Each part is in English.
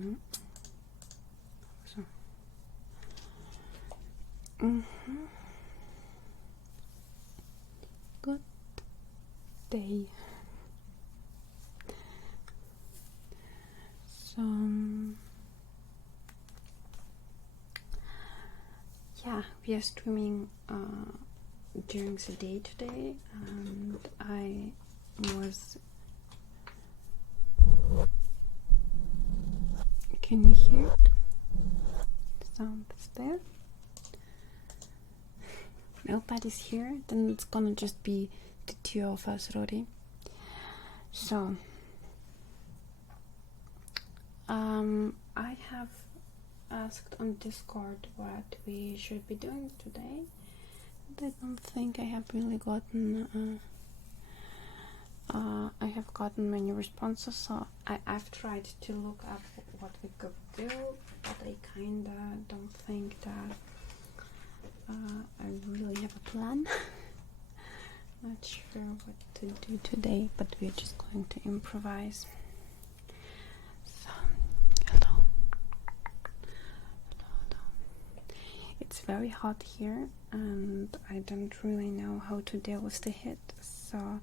No. So. Good day. So yeah, we are streaming during the day today, and I was. Can you hear it? The sound is there. Nobody's here. Then it's gonna just be the two of us, Rodi. So I have asked on Discord what we should be doing today. I don't think I have really gotten many responses, so I've tried to look up what we could do, but I kinda don't think that I really have a plan. Not sure what to do today, but we're just going to improvise. So, hello. It's very hot here, and I don't really know how to deal with the heat, so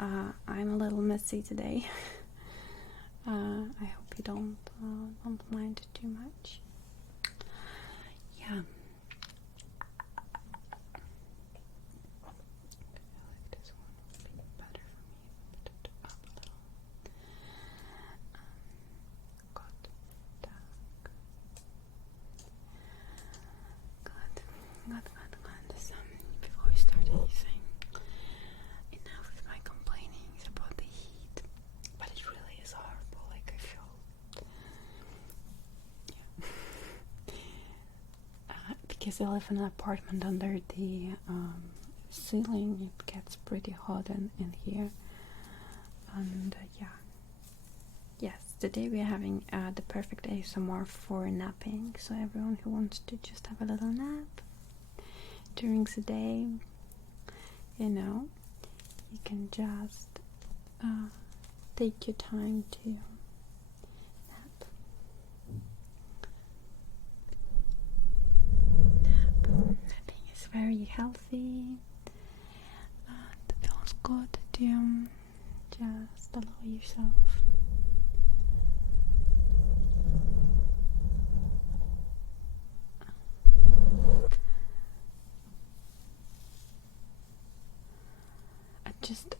I'm a little messy today. I hope you don't mind too much. Yeah. This one would be better for me. Put it up a little. Good. So, before we start anything, enough with my complaining about the heat. But it really is horrible. Like, I feel. Yeah. Because I live in an apartment under the ceiling, it gets pretty hot in here. And yeah. Yes, today we are having the perfect ASMR for napping. So everyone who wants to just have a little nap during the day, you know, you can just take your time to nap. Napping is very healthy. It feels good to just allow yourself just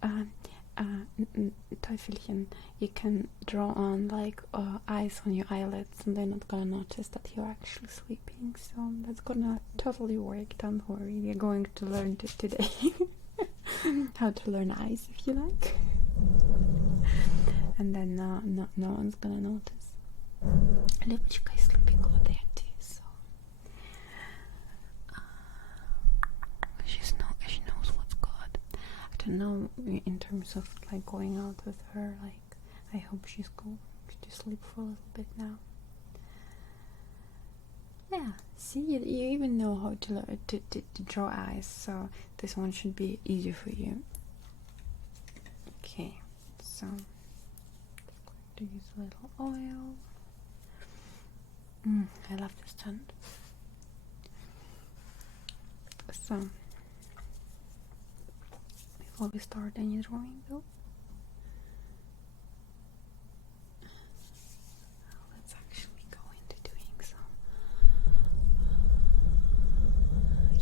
Teufelchen, you can draw on like eyes on your eyelids, and they're not gonna notice that you're actually sleeping. So that's gonna totally work. Don't worry, we're going to learn today how to learn eyes, if you like. And then no one's gonna notice. Lipchka is sleeping over there too, so she knows what's good. I don't know in terms of like going out with her. Like, I hope she's going to sleep for a little bit now. Yeah, see, you even know how to learn to draw eyes, so this one should be easy for you. Okay, so I'm going to use a little oil. I love this scent. So, before we start any drawing though, let's actually go into doing some.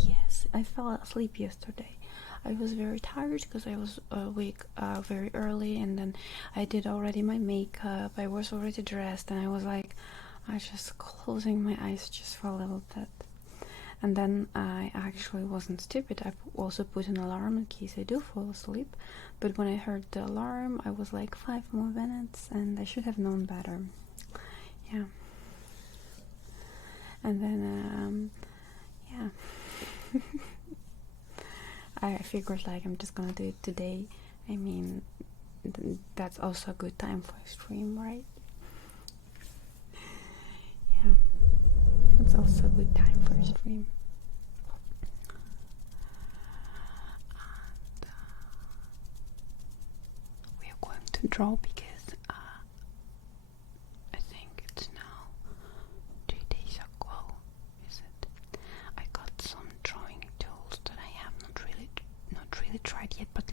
Yes, I fell asleep yesterday. I was very tired because I was awake very early, and then I did already my makeup. I was already dressed, and I was like, I just closing my eyes just for a little bit. And then I actually wasn't stupid. I also put an alarm in case I do fall asleep. But when I heard the alarm, I was like 5 more minutes, and I should have known better. Yeah. And then, yeah. I figured like I'm just gonna do it today. I mean, that's also a good time for a stream, right? Yeah, it's also a good time for a stream. And we are going to draw because I think it's now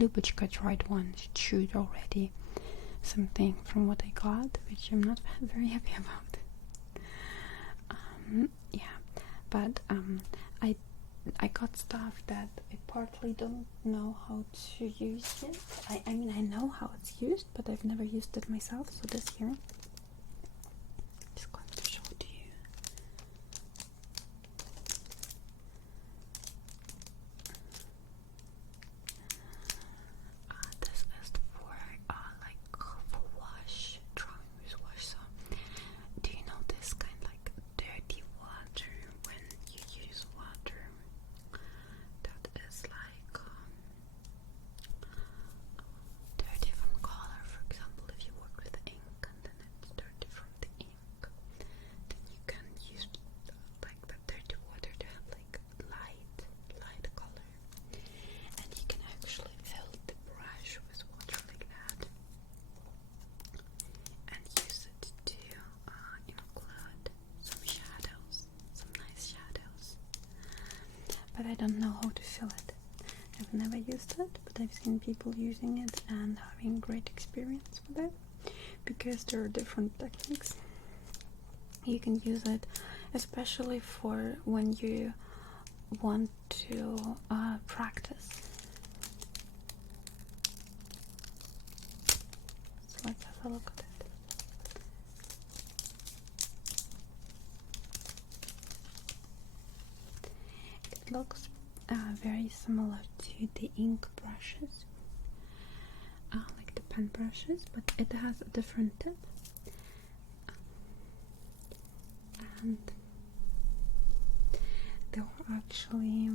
Lubichka tried one. She chewed already something from what I got, which I'm not very happy about. Yeah, but I got stuff that I partly don't know how to use yet. I mean, I know how it's used, but I've never used it myself. So this here, just going to show it to you. This is for for wash, drawing with wash. So, do you know this kind of like dirty water when you use water? That is like dirty from color. For example, if you work with ink and then it's dirty from the ink, then you can use like the dirty water to have like light color, and you can actually fill the brush with water like that and use it to include some shadows, some nice shadows. But I don't know how to fill it. I've never used it, but I've seen people using it and having great experience with it, because there are different techniques. You can use it especially for when you want to practice. So let's have a look at it. It looks very similar to the ink brushes, like the pen brushes, but it has a different tip. And there were actually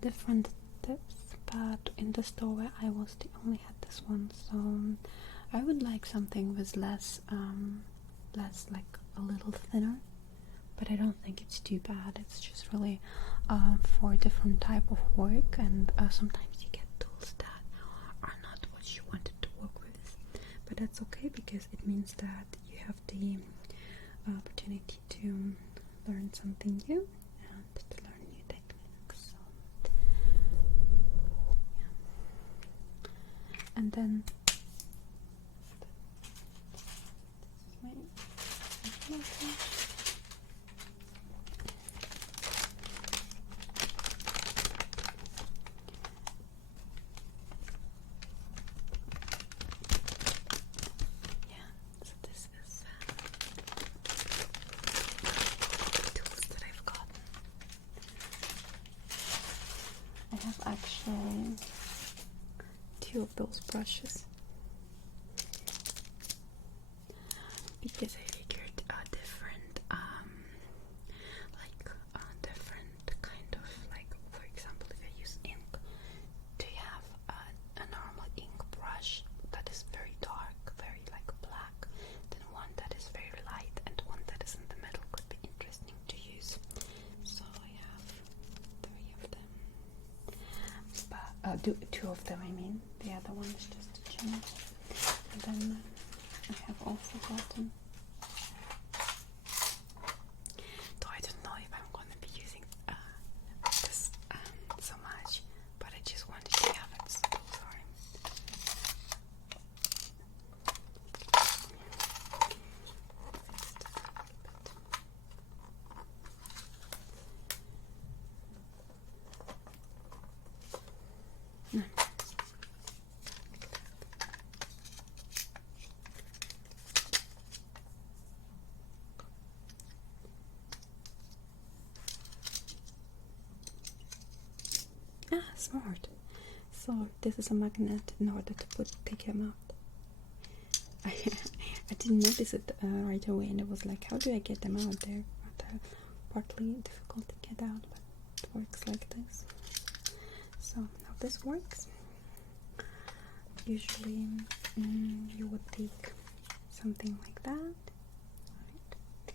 different tips, but in the store where I was, they only had this one. So I would like something with less like a little thinner, but I don't think it's too bad. It's just really for a different type of work, and sometimes you get tools that are not what you wanted to work with, but that's okay, because it means that you have the opportunity to learn something new and to learn new techniques. So, yeah. And then I have actually 2 of those brushes, because I figured different different kind of, like, for example, if I use ink, do you have a normal ink brush that is very dark, very like black, then one that is very light, and one that is in the middle could be interesting to use. So I have 3 of them. But 2 of them, I mean. The other one is just a change. And then I have also gotten, though I don't know if I'm going to be using this so much, but I just wanted to have it. So sorry. Smart. So this is a magnet in order to take him out. I didn't notice it right away, and it was like, how do I get them out there? Partly difficult to get out, but it works like this. So how this works. Usually you would take something like that, right?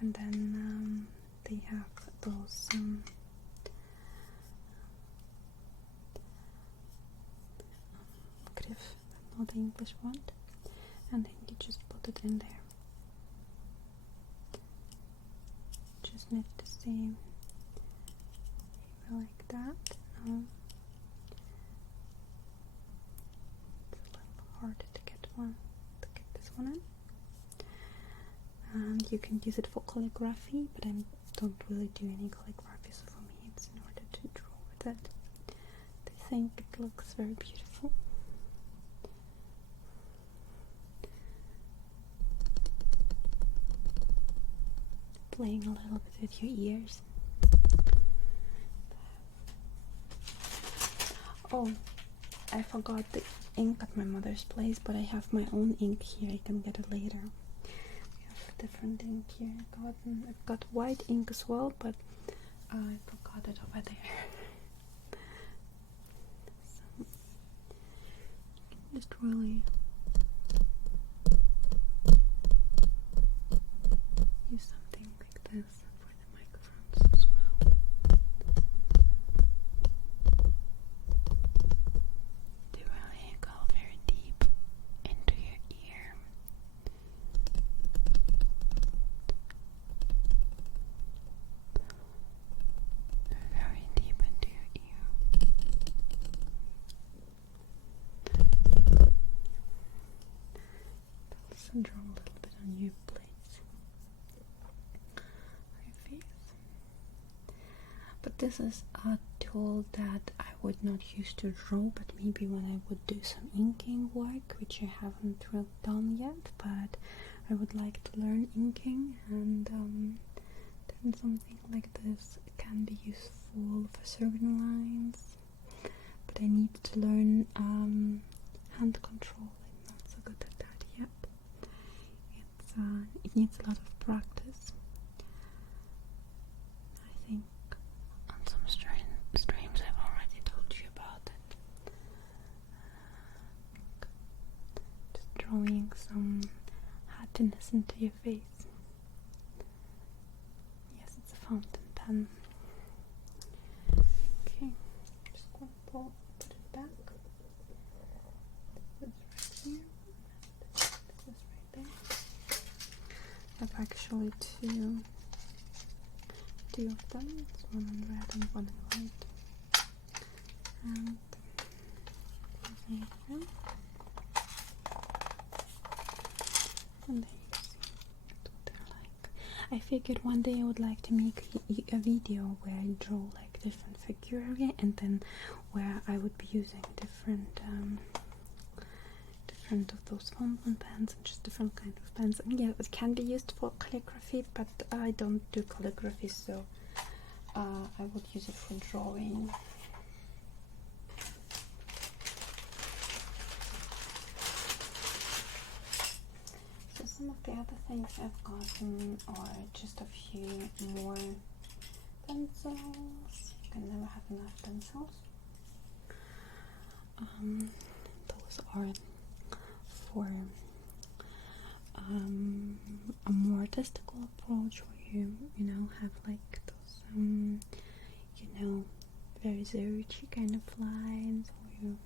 And then they have those griff, not the English one, and then you just put it in there. Just need to see like that. No. hard to get this one in. And you can use it for calligraphy, but I don't really do any calligraphy, so for me it's in order to draw with it. I think it looks very beautiful. Playing a little bit with your ears. Oh, I forgot the ink at my mother's place, but I have my own ink here. I can get it later. We have different ink here. I've got white ink as well, but I forgot it over there. So, just really use something like this for the microphones as well. To really go very deep into your ear. Very deep into your ear. Also draw a little bit on your place. But this is a tool that I would not use to draw, but maybe when I would do some inking work, which I haven't really done yet, but I would like to learn inking, and then something like this can be useful for certain lines, but I need to learn hand control. I'm not so good at that yet. It needs a lot of practice. I think on some streams I've already told you about it. Just drawing some happiness into your face. Yes, it's a fountain pen. Okay, just going to put it back. This is right here. This is right there. I have actually two of them. It's one in red and one in white. And there you see what they're like. I figured one day I would like to make a video where I draw like different figurine, and then where I would be using different of those fountain pens and just different kind of pens. And yeah, it can be used for calligraphy, but I don't do calligraphy, so I would use it for drawing. So some of the other things I've gotten are just a few more pencils. You can never have enough pencils. Those are for a more artistical approach, where you know have like those very zero-chi kind of lines, or you're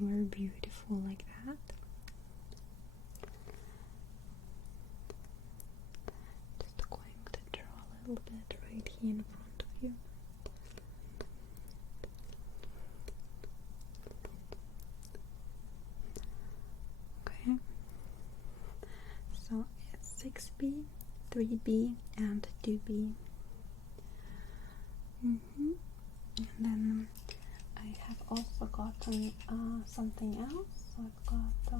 very beautiful like that. Just going to draw a little bit right here in front of you. Okay, so it's 6B, 3B, and 2B. And then I have also gotten something else. So I've got a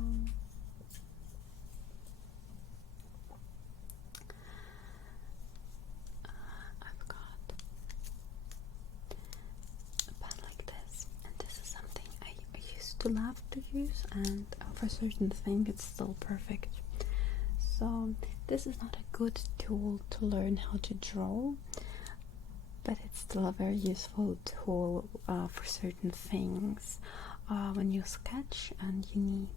pen like this, and this is something I used to love to use, and for certain things it's still perfect. So this is not a good tool to learn how to draw, but it's still a very useful tool for certain things. When you sketch and you need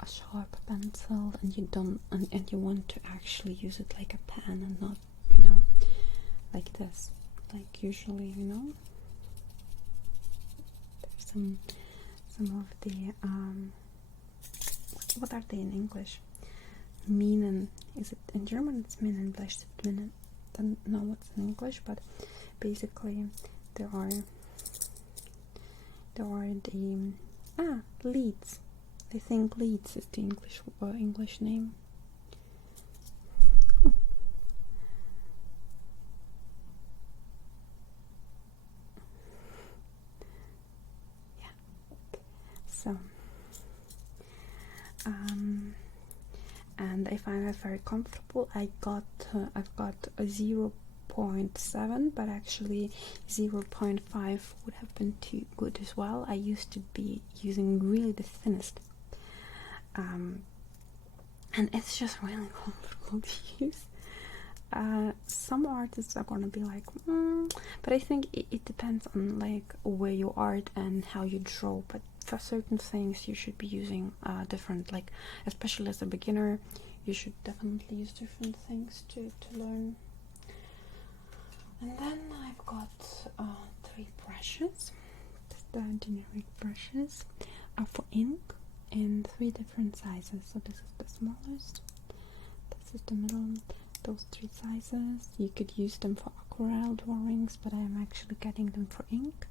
a sharp pencil, and you want to actually use it like a pen and not, like this, like usually, some of the what are they in English? Minen, is it in German? It's Minenbleistift. Minen. Don't know what's in English, but basically there are the Leeds. I think Leeds is the English name. Yeah. So, and I find it very comfortable. I've got a 0.7, but actually 0.5 would have been too good as well. I used to be using really the thinnest, and it's just really comfortable to use. Some artists are gonna be like, but I think it depends on like where you art and how you draw. But for certain things, you should be using different, like especially as a beginner, you should definitely use different things to learn. And then I've got 3 brushes. The generic brushes are for ink in 3 different sizes. So this is the smallest, this is the middle, those 3 sizes. You could use them for aquarelle drawings, but I'm actually getting them for ink.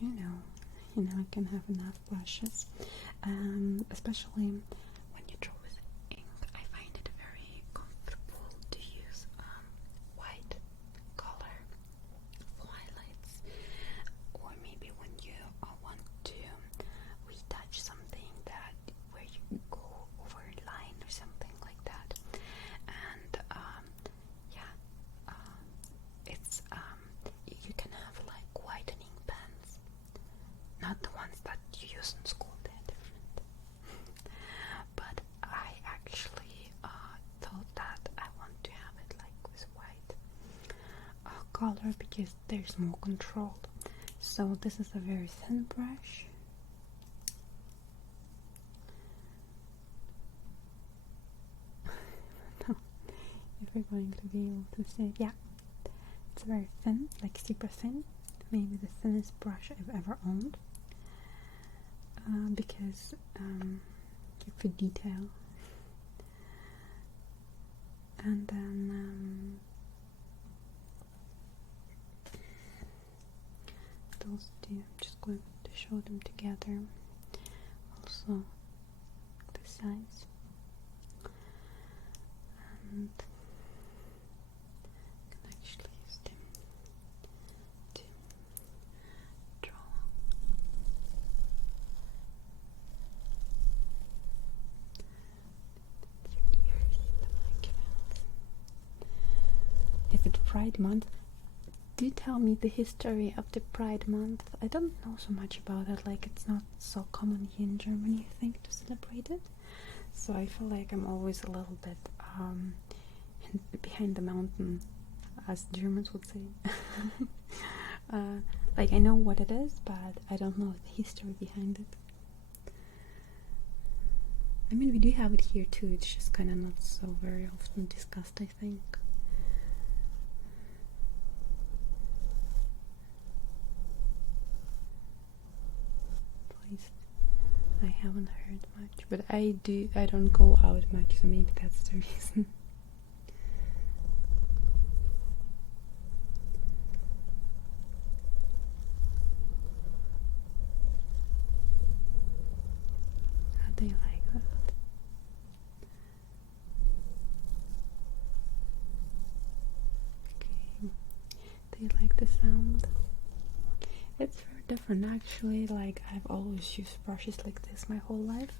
You know, I can have enough brushes, especially when you draw with ink. I find it very comfortable to use white color for highlights, or maybe when you want to retouch something that where you go over a line or something like that. And it's you can have like whitening pens, not the ones that you use in school, they're different. But I actually thought that I want to have it like with white color because there's more control. So this is a very thin brush. No, if we're going to be able to see it. Yeah, it's very thin, like super thin, maybe the thinnest brush I've ever owned, because for detail. And then those 2, I'm just going to show them together. Also the size, and I can actually use them to draw. Is it Pride Month? Do tell me the history of the Pride Month. I don't know so much about it, like it's not so common here in Germany, I think, to celebrate it. So I feel like I'm always a little bit behind the mountain, as Germans would say. Like I know what it is, but I don't know the history behind it. I mean, we do have it here too, it's just kind of not so very often discussed, I think. I haven't heard much, but I don't go out much, so maybe that's the reason. How do you like that? Okay. Do you like the sound? It's very different actually, like I've always used brushes like this my whole life,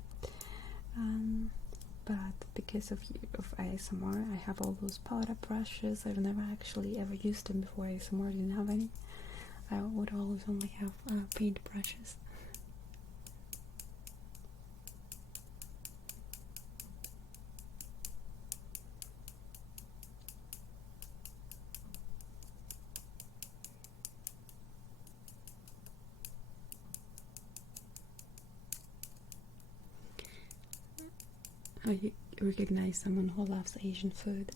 but because of ASMR I have all those powder brushes. I've never actually ever used them before ASMR, didn't have any. I would always only have paint brushes. I recognize someone who loves Asian food.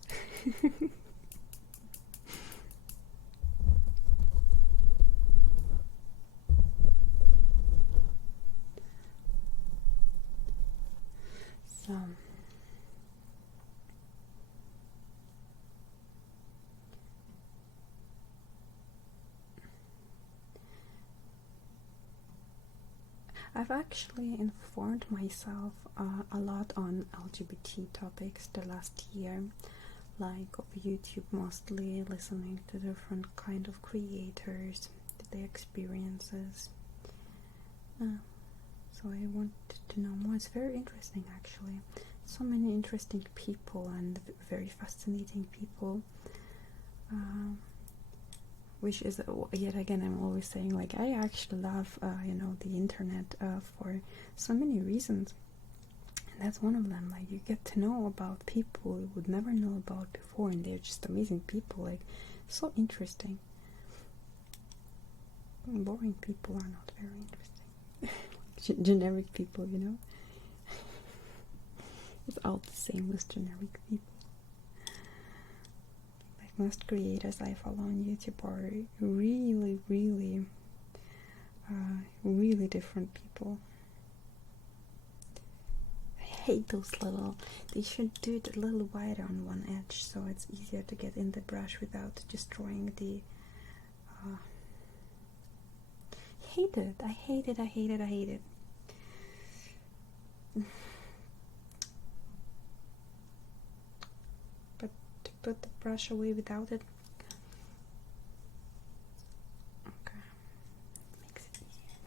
So I've actually informed myself a lot on LGBT topics the last year, like of YouTube mostly, listening to different kind of creators, their experiences. So I wanted to know more. It's very interesting actually. So many interesting people and very fascinating people. Which is, yet again, I'm always saying, like, I actually love, the internet for so many reasons. And that's one of them. Like, you get to know about people you would never know about before, and they're just amazing people. Like, so interesting. Boring people are not very interesting. Generic people, you know? It's all the same with generic people. Most creators I follow on YouTube are really, really, really different people. I hate those little. They should do it a little wider on one edge so it's easier to get in the brush without destroying the. Hate it. I hate it. I hate it. I hate it. Put the brush away without it. Okay, makes it easier.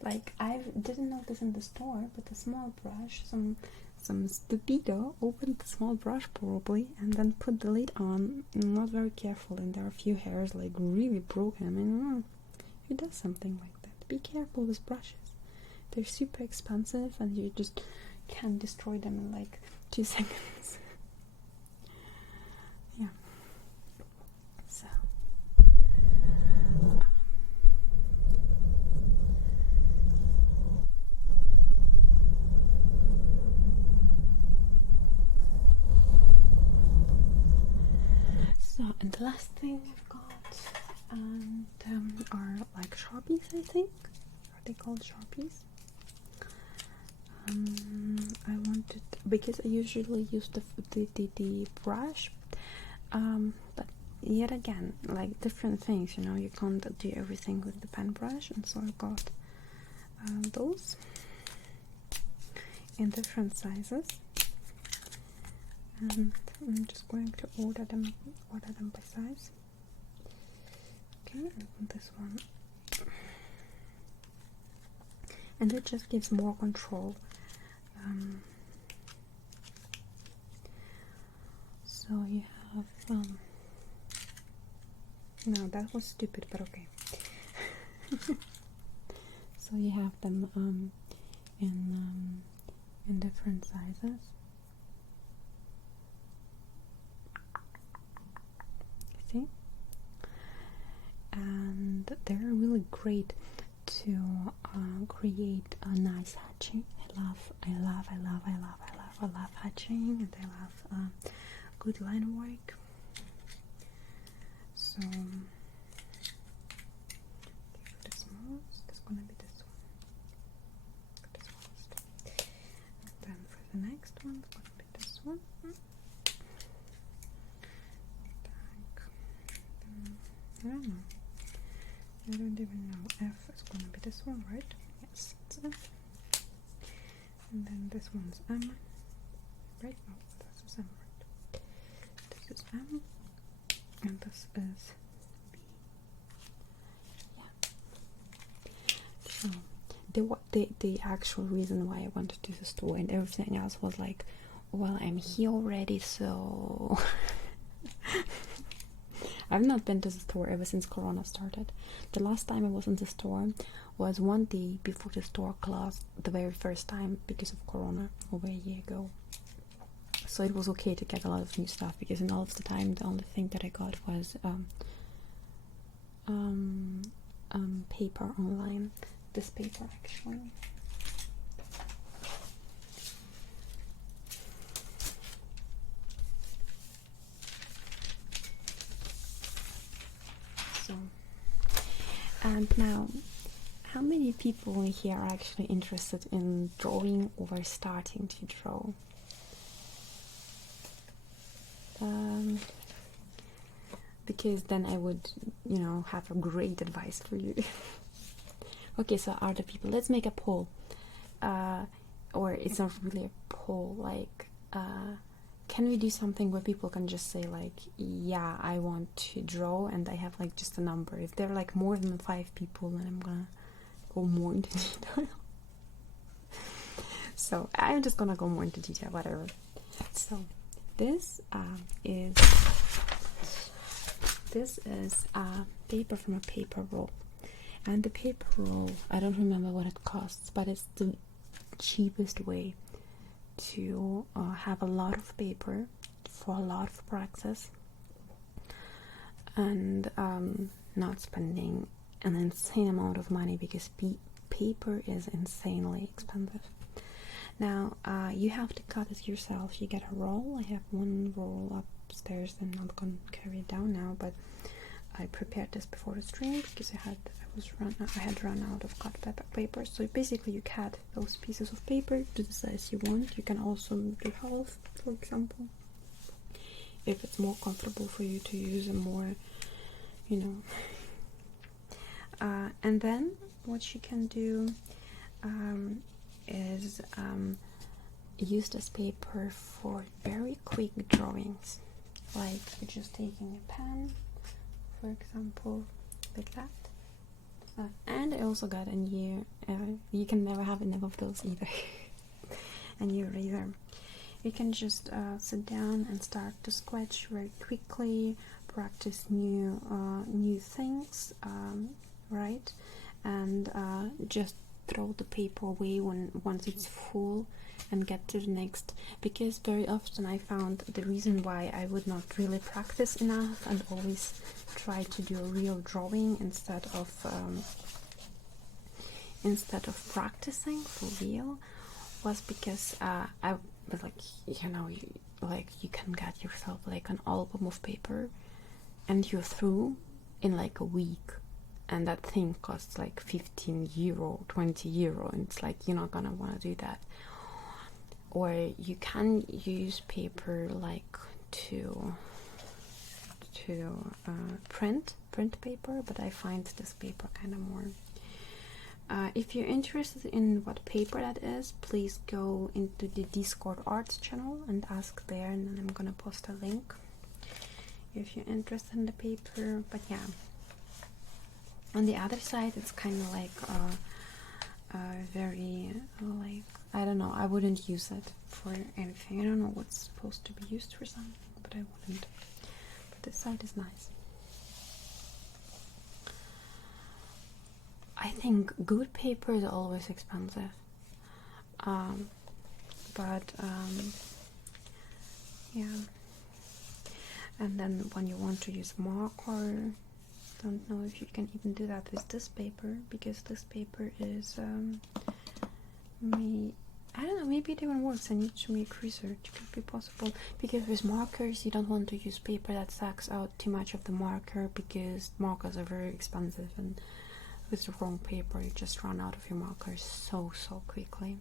Like, I didn't notice in the store, but the small brush, some stupido opened the small brush probably and then put the lid on, not very careful, and there are a few hairs like really broken. I mean, who does something like that? Be careful with brushes. They're super expensive and you just can't destroy them in like 2 seconds. Yeah. So. And the last thing I've got are like Sharpies, I think. Are they called Sharpies? I wanted, because I usually use the brush, but yet again, like different things, you know, you can't do everything with the pen brush, and so I got those in different sizes, and I'm just going to order them by size. Okay, and this one, and it just gives more control. So you have no, that was stupid, but okay. So you have them in different sizes. See? And they're really great to create a nice hatching. I love hatching, and I love good line work. So for the smallest, it's gonna be this one. The smallest. And then for the next one, it's gonna be this one. I don't know. I don't even know. F is gonna be this one, right? Yes, it's F. And then this one's M. Right? No, this is M, right? This is M. And this is B. Yeah. So the actual reason why I wanted to the store and everything else was like, well, I'm here already, so I've not been to the store ever since Corona started. The last time I was in the store was one day before the store closed, the very first time, because of Corona, over a year ago. So it was okay to get a lot of new stuff, because in all of the time the only thing that I got was paper online. This paper actually. So, and now, how many people here are actually interested in drawing or starting to draw? Because then I would, have a great advice for you. Okay, so are the people, let's make a poll, or it's not really a poll, like can we do something where people can just say like, yeah, I want to draw, and I have like just a number. If there are like more than 5 people, then I'm gonna go more into detail. So I'm just gonna go more into detail, whatever. So this is paper from a paper roll, and the paper roll, I don't remember what it costs, but it's the cheapest way to have a lot of paper for a lot of practice, and not spending an insane amount of money, because paper is insanely expensive. Now you have to cut it yourself. You get a roll. I have one roll upstairs. I'm not gonna carry it down now, but I prepared this before the stream because I had run out of cut paper. So basically you cut those pieces of paper to the size you want. You can also do half, for example, if it's more comfortable for you to use a more, you know. And then what you can do is use this paper for very quick drawings, like you're just taking a pen, for example, like that. And I also got a new, you can never have enough of those either, a new eraser. You can just sit down and start to sketch very quickly, practice new things, right? And just throw the paper away once it's full and get to the next, because very often I found the reason why I would not really practice enough and always try to do a real drawing instead of practicing for real was because I was like, you know, you can get yourself like an album of paper and you're through in like a week, and that thing costs like 15 euro, 20 euro, and it's like you're not gonna want to do that. Or you can use paper like to print paper, but I find this paper kind of more. If you're interested in what paper that is, please go into the Discord Arts channel and ask there, and then I'm gonna post a link if you're interested in the paper. But yeah, on the other side, it's kind of like very like, I don't know, I wouldn't use it for anything. I don't know what's supposed to be used for something, but I wouldn't. But this side is nice. I think good paper is always expensive, but yeah. And then when you want to use marker, don't know if you can even do that with this paper, because this paper is I don't know, maybe it even works. I need to make research. It could be possible, because with markers you don't want to use paper that sucks out too much of the marker, because markers are very expensive, and with the wrong paper you just run out of your markers so quickly.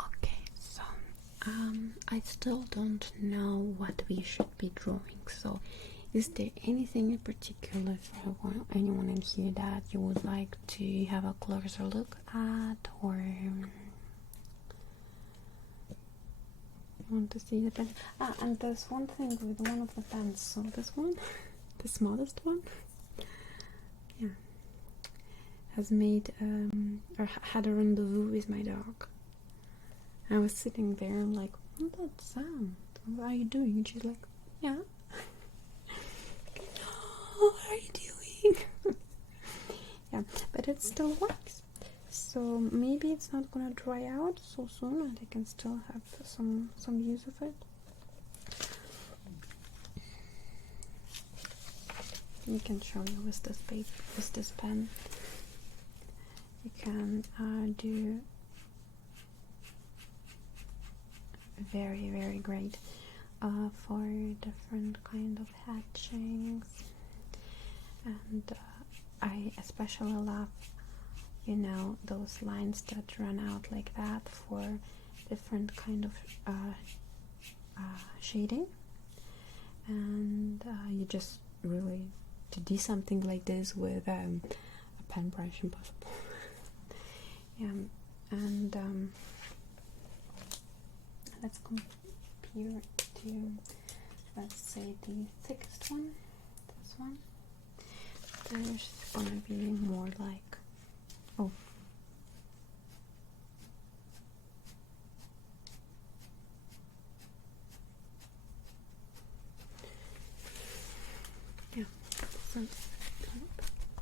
Okay, so I still don't know what we should be drawing. So is there anything in particular for anyone in here that you would like to have a closer look at, or want to see the pen? And there's one thing with one of the pens. So this one, the smallest one, yeah, has made or had a rendezvous with my dog. I was sitting there, I'm like, what's that sound? What are you doing? And she's like, yeah. Oh, what are you doing? Yeah, but it still works. So maybe it's not gonna dry out so soon, and I can still have some use of it. You can show you with this paper, with this pen. You can do very great for different kind of hatchings, and I especially love, you know, those lines that run out like that for different kind of shading, and you just really to do something like this with a pen brush impossible. Yeah, and let's compare to, let's say, the thickest one, this one. There's gonna be more like, oh, yeah, so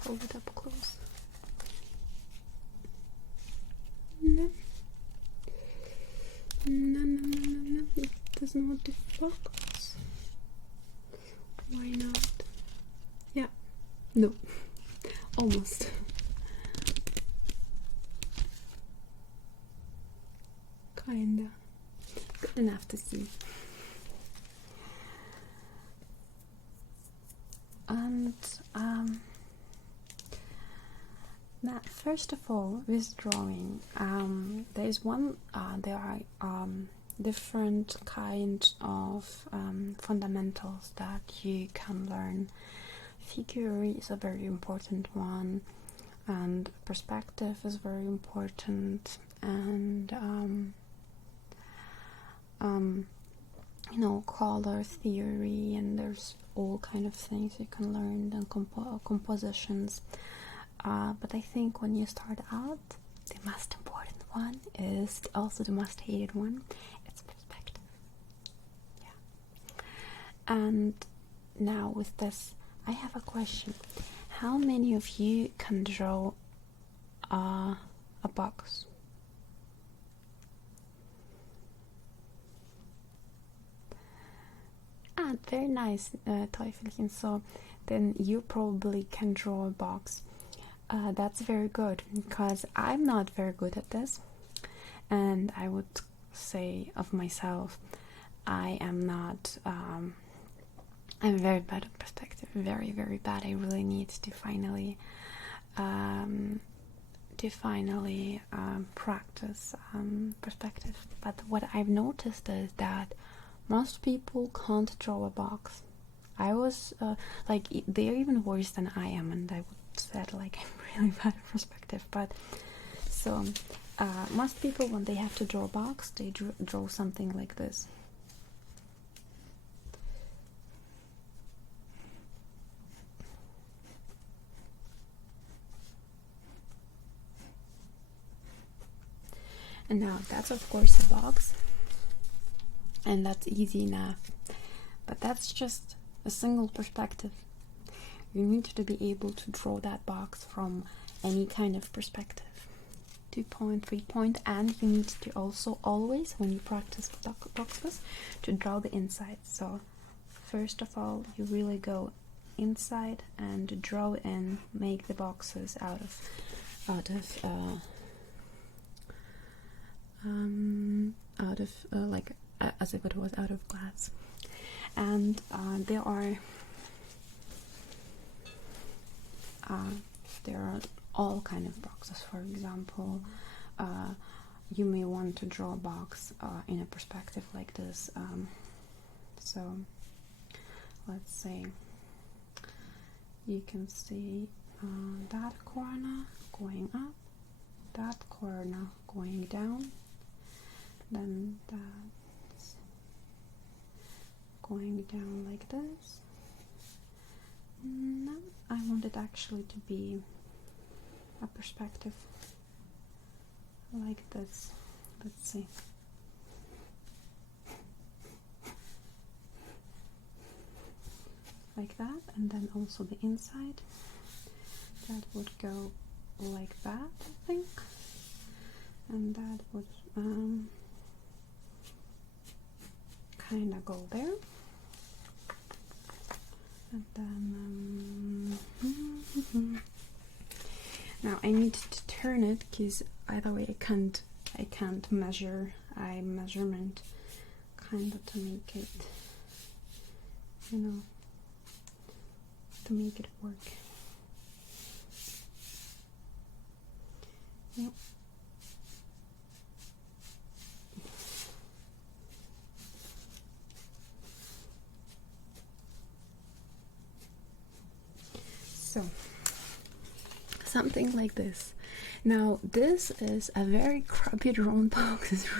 hold it up close. No, it does not defocus. Why not? Yeah, no, almost. Kinda good enough to see. And now, first of all, with drawing, there are different kinds of fundamentals that you can learn. Figure is a very important one, and perspective is very important, and you know, color theory, and there's all kind of things you can learn, and compositions. But I think when you start out, the most important one is also the most hated one. It's perspective. Yeah. And now with this, I have a question. How many of you can draw a box? Very nice, Teufelchen. So then you probably can draw a box. That's very good, because I'm not very good at this, and I would say of myself, I am not. I'm very bad at perspective. Very, very bad. I really need to finally practice perspective. But what I've noticed is that most people can't draw a box. I was like, they're even worse than I am, and I would say like I'm really bad at perspective. But so most people, when they have to draw a box, they draw something like this. And now that's of course a box, and that's easy enough, but that's just a single perspective. You need to be able to draw that box from any kind of perspective, 2-point, 3-point, and you need to also always, when you practice boxes, to draw the inside. So first of all, you really go inside and draw in, make the boxes out of like as if it was out of glass. And there are all kind of boxes. For example, you may want to draw a box in a perspective like this. So let's say you can see that corner going up, that corner going down, then that's going down like this. No, I want it actually to be a perspective like this. Let's see. Like that, and then also the inside. That would go like that, I think. And that would kind of go there. And then now I need to turn it, because either way I can't measure. I measurement kind of to make it, you know, to make it work. Yep. So something like this. Now this is a very crappy drawn box. It's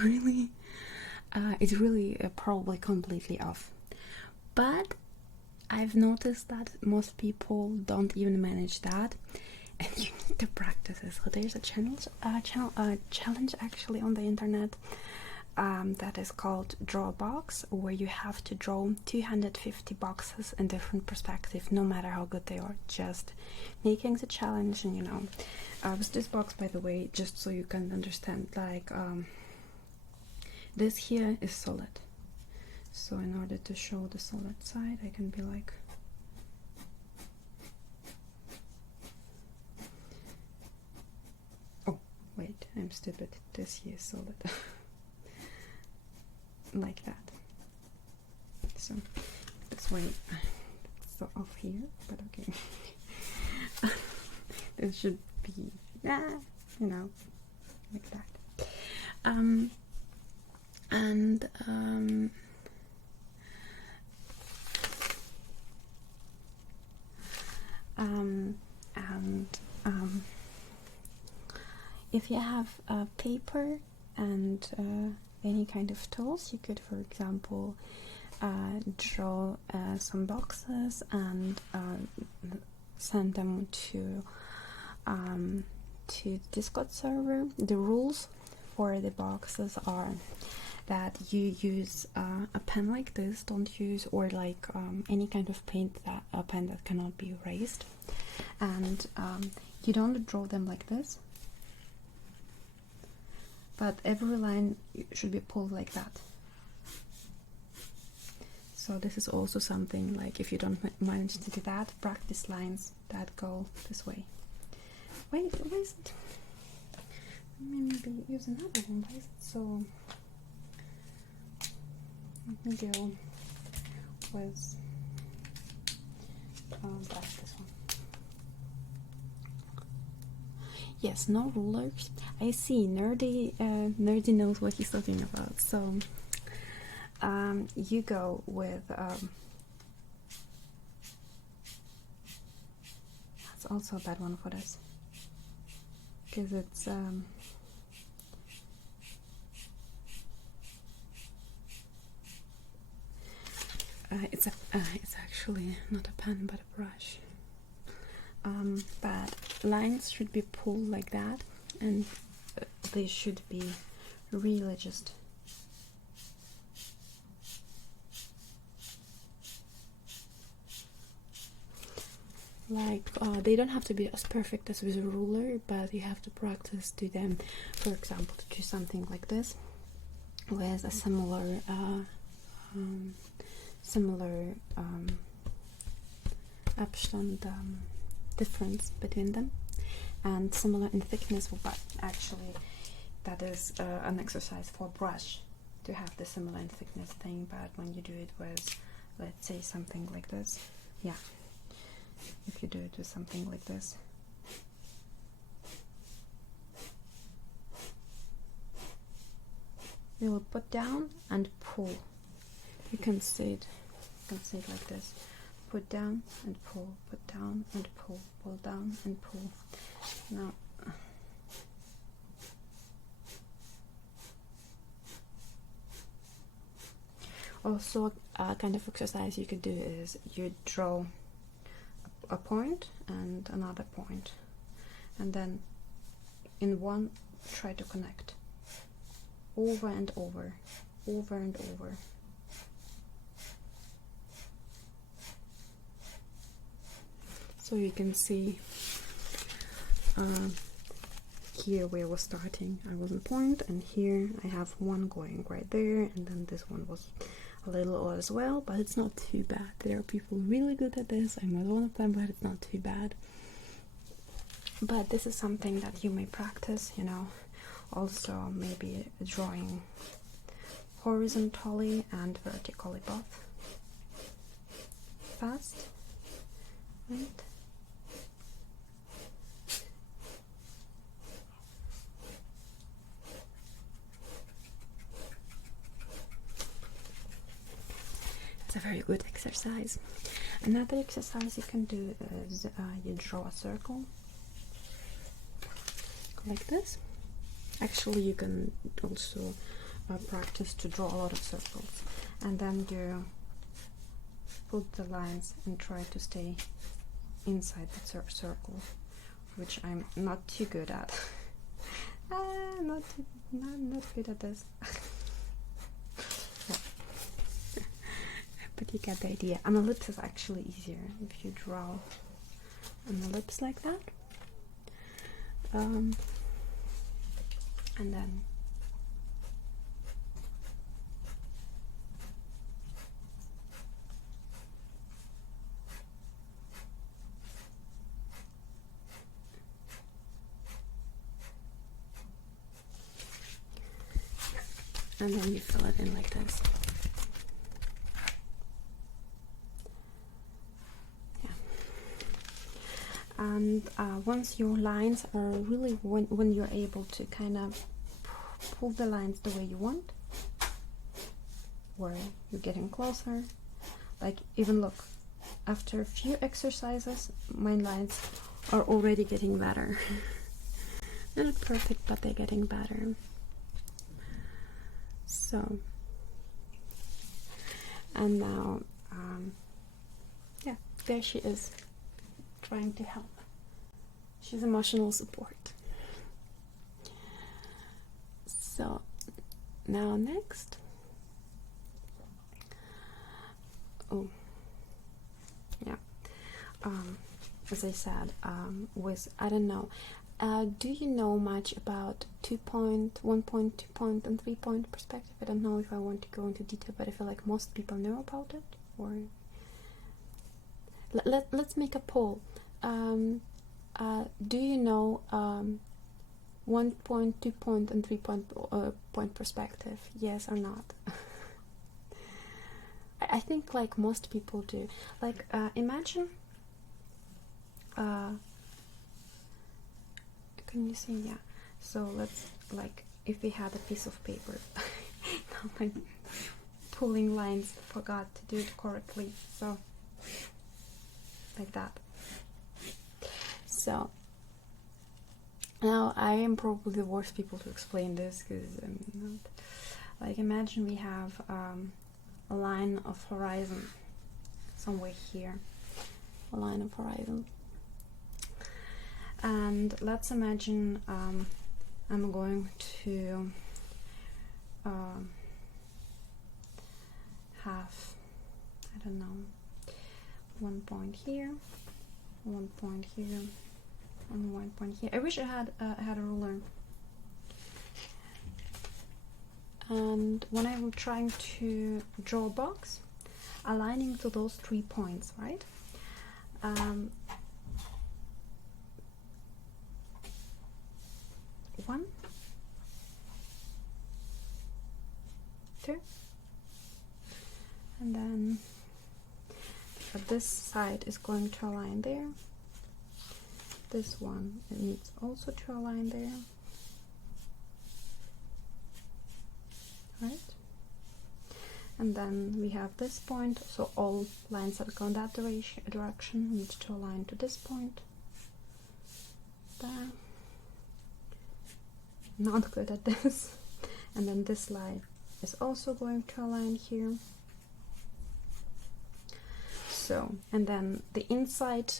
really probably completely off, but I've noticed that most people don't even manage that, and you need to practice it. So there's a challenge actually on the internet that is called Draw Box, where you have to draw 250 boxes in different perspectives, no matter how good they are. Just making the challenge, and with this box, by the way, just so you can understand, like this here is solid. So in order to show the solid side, I can be like, oh wait, I'm stupid, this here is solid. Like that. So this way, so off here, but okay. This should be, like that. If you have paper and any kind of tools, you could, for example, draw some boxes and send them to Discord server. The rules for the boxes are that you use a pen like this, don't use, or like any kind of pen that cannot be erased, and you don't draw them like this, but every line should be pulled like that. So this is also something, like, if you don't manage to do that, practice lines that go this way. Wait, why is it? Maybe use another one. Why is it so? Let me go with that's this one. Yes, no rulers. I see. Nerdy knows what he's talking about. So you go with that's also a bad one for this, because it's actually not a pen but a brush. But lines should be pulled like that, and they should be really just like they don't have to be as perfect as with a ruler, but you have to practice to them. For example, to do something like this with a similar Abstand difference between them, and similar in thickness, but actually that is an exercise for brush to have the similar in thickness thing. But when you do it with, let's say, something like this, yeah, if you do it with something like this, you will put down and pull. You can see it like this: put down and pull, put down and pull, pull down and pull. Now also a kind of exercise you could do is you draw a point and another point, and then in one try to connect over and over, over and over. So you can see here where I was starting, I was on point, and here I have one going right there, and then this one was a little odd as well, but it's not too bad. There are people really good at this. I'm not one of them, but it's not too bad. But this is something that you may practice, also maybe drawing horizontally and vertically both. Fast, right? It's a very good exercise. Another exercise you can do is you draw a circle like this. Actually, you can also practice to draw a lot of circles, and then you put the lines and try to stay inside the circle, which I'm not too good at. Not good at this. But you get the idea. An ellipse is actually easier if you draw an ellipse like that. And then you fill it in like this. And once your lines are really, when you're able to kind of pull the lines the way you want, where you're getting closer, like even look, after a few exercises, my lines are already getting better. They're not perfect, but they're getting better. So, and now, yeah, there she is, trying to help. She's emotional support. So now next, oh yeah, as I said, with, I don't know, do you know much about 2-point, 1-point, 2-point and 3-point perspective? I don't know if I want to go into detail, but I feel like most people know about it. Or let's make a poll. Do you know 1-point, 2-point and 3-point perspective? Yes or not? I think like most people do. Like imagine, can you see? Yeah. So let's, like, if we had a piece of paper. Now I'm pulling lines, forgot to do it correctly. So like that. So now I am probably the worst people to explain this, because I'm not. Like, imagine we have a line of horizon somewhere here, a line of horizon, and let's imagine I'm going to have, I don't know, 1 point here, 1 point here, and 1 point here. I wish I had a ruler. And when I'm trying to draw a box, aligning to those 3 points, right? 1, 2, and then this side is going to align there. This one, it needs also to align there, right? And then we have this point, so all lines that go in that direction need to align to this point. There. Not good at this. And then this line is also going to align here. So, and then the inside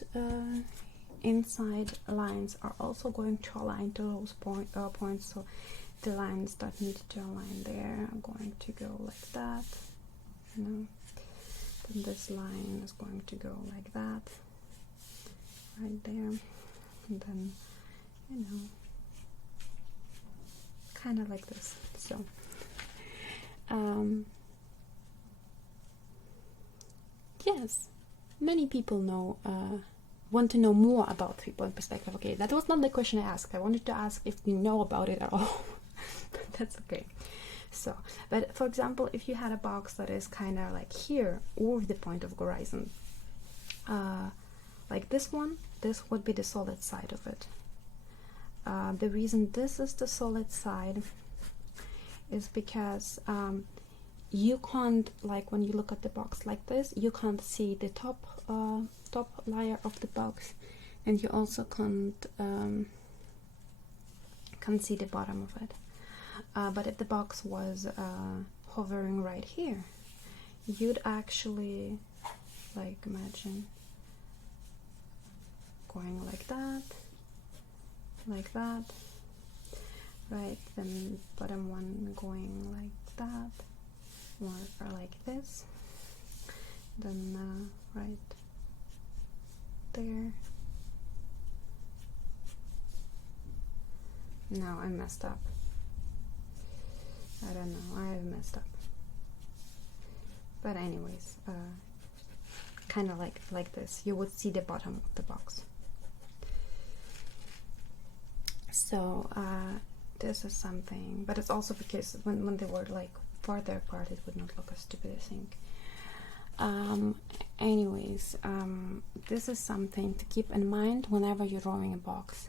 lines are also going to align to those points. So the lines that need to align there are going to go like that, you know. Then this line is going to go like that, right there, and then, you know, kind of like this. So yes, many people know, want to know more about 3-point perspective. Okay, that was not the question I asked. I wanted to ask if you know about it at all. But that's okay. So, but for example, if you had a box that is kind of like here, or the point of horizon, like this one, this would be the solid side of it. The reason this is the solid side is because you can't, like when you look at the box like this, you can't see the top layer of the box, and you also can't see the bottom of it. But if the box was hovering right here, you'd actually, like, imagine going like that, right? Then bottom one going like that, or like this. Then right there. No, I messed up. I don't know, I messed up. But anyways, kind of like this, you would see the bottom of the box. So this is something, but it's also because when they were like farther apart, it would not look as stupid, I think. Anyways, this is something to keep in mind whenever you're drawing a box.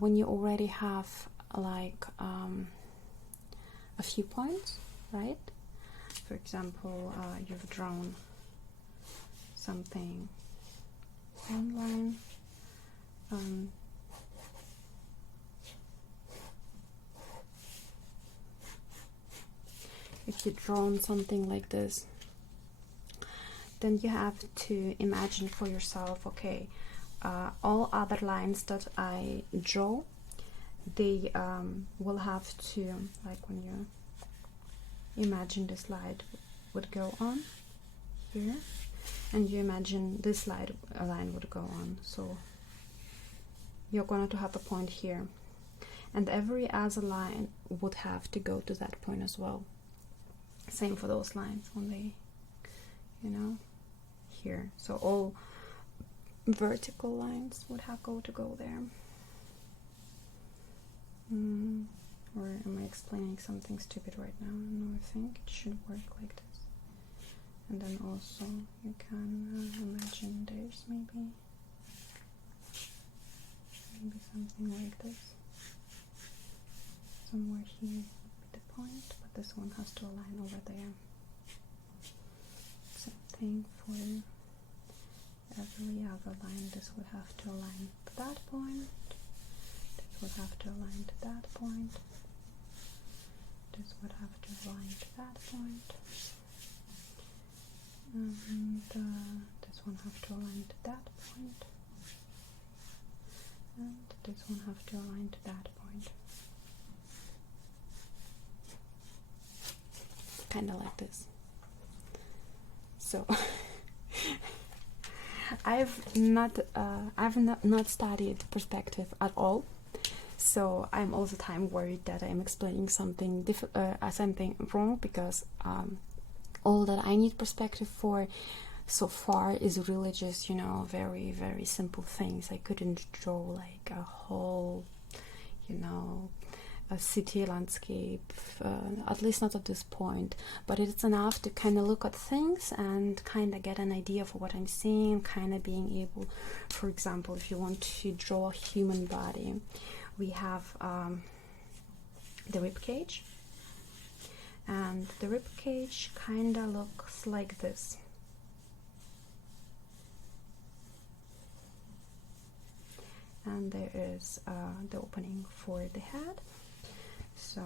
When you already have like a few points, right? For example, you've drawn something, one line, if you've drawn something like this, then you have to imagine for yourself, okay, all other lines that I draw, they will have to, like when you imagine this line would go on here, and you imagine this line would go on, so you're going to have a point here, and every other line would have to go to that point as well. Same for those lines when they, you know, here. So all vertical lines would have to go there. Or am I explaining something stupid right now? No, I think it should work like this. And then also you can imagine there's maybe something like this. Somewhere here would be the point, but this one has to align over there. Same thing for every other line. This would have to align to that point. This would have to align to that point. This would have to align to that point. And this one have to align to that point. And this one have to align to that point. Kind of like this. So I've not studied perspective at all, so I'm all the time worried that I'm explaining something wrong, because all that I need perspective for so far is really just, you know, very, very simple things. I couldn't draw like a whole, you know, a city landscape, at least not at this point, but it's enough to kind of look at things and kind of get an idea for what I'm seeing, kind of being able, for example, if you want to draw a human body, we have the rib cage, and the rib cage kind of looks like this. And there is the opening for the head. So,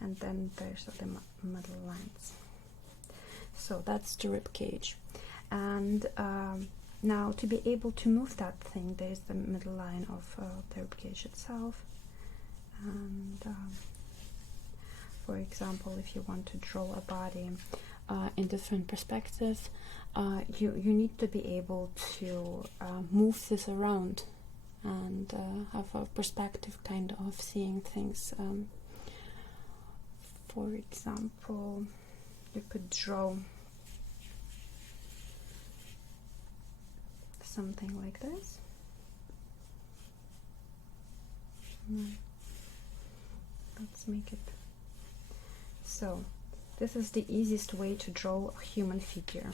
and then there's the middle lines. So that's the rib cage. And now to be able to move that thing, there's the middle line of the rib cage itself. And for example, if you want to draw a body in different perspectives, you need to be able to move this around and have a perspective kind of seeing things. For example, you could draw something like this. Let's make it. So this is the easiest way to draw a human figure.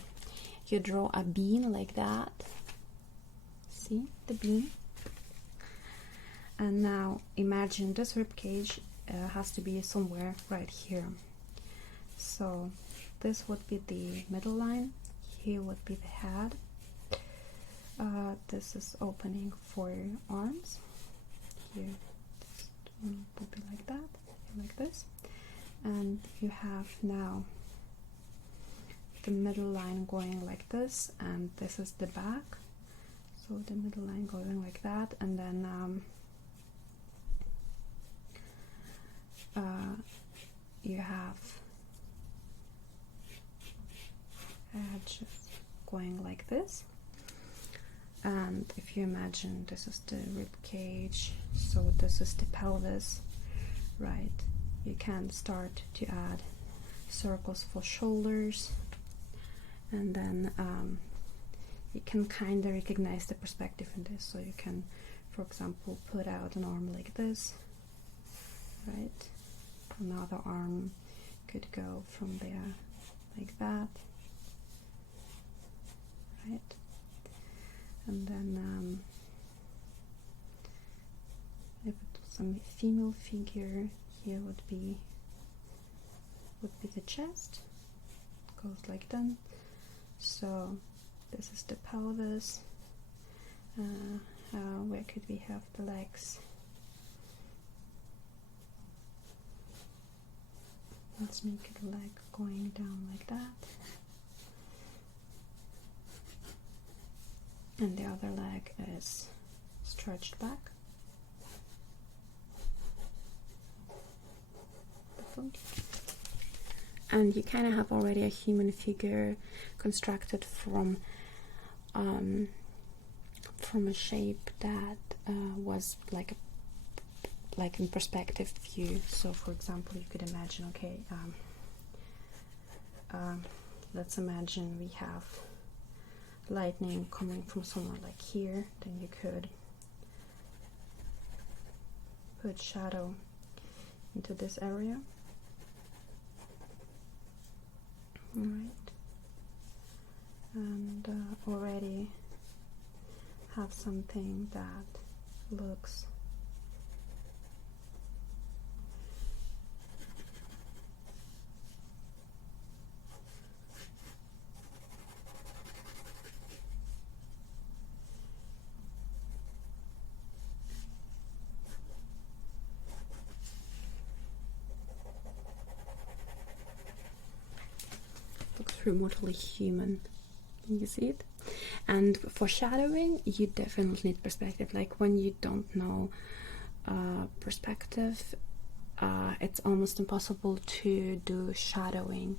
You draw a bean like that. See the bean? And now imagine this rib cage has to be somewhere right here. So this would be the middle line, here would be the head. This is opening for arms. Here this would be like that, like this. And you have now the middle line going like this, and this is the back. So the middle line going like that, and then you have edges going like this. And if you imagine this is the rib cage, so this is the pelvis, right? You can start to add circles for shoulders, and then you can kind of recognize the perspective in this. So you can, for example, put out an arm like this, right? Another arm could go from there like that, right? And then if it was a female figure, here would be the chest. It goes like that. So this is the pelvis. Where could we have the legs? Let's make it a leg going down like that. And the other leg is stretched back. And you kind of have already a human figure constructed from a shape that was like in perspective view. So for example, you could imagine, okay, let's imagine we have lightning coming from somewhere like here, then you could put shadow into this area. Alright, and already have something that looks remotely human. You see it? And for shadowing, you definitely need perspective. Like when you don't know perspective, it's almost impossible to do shadowing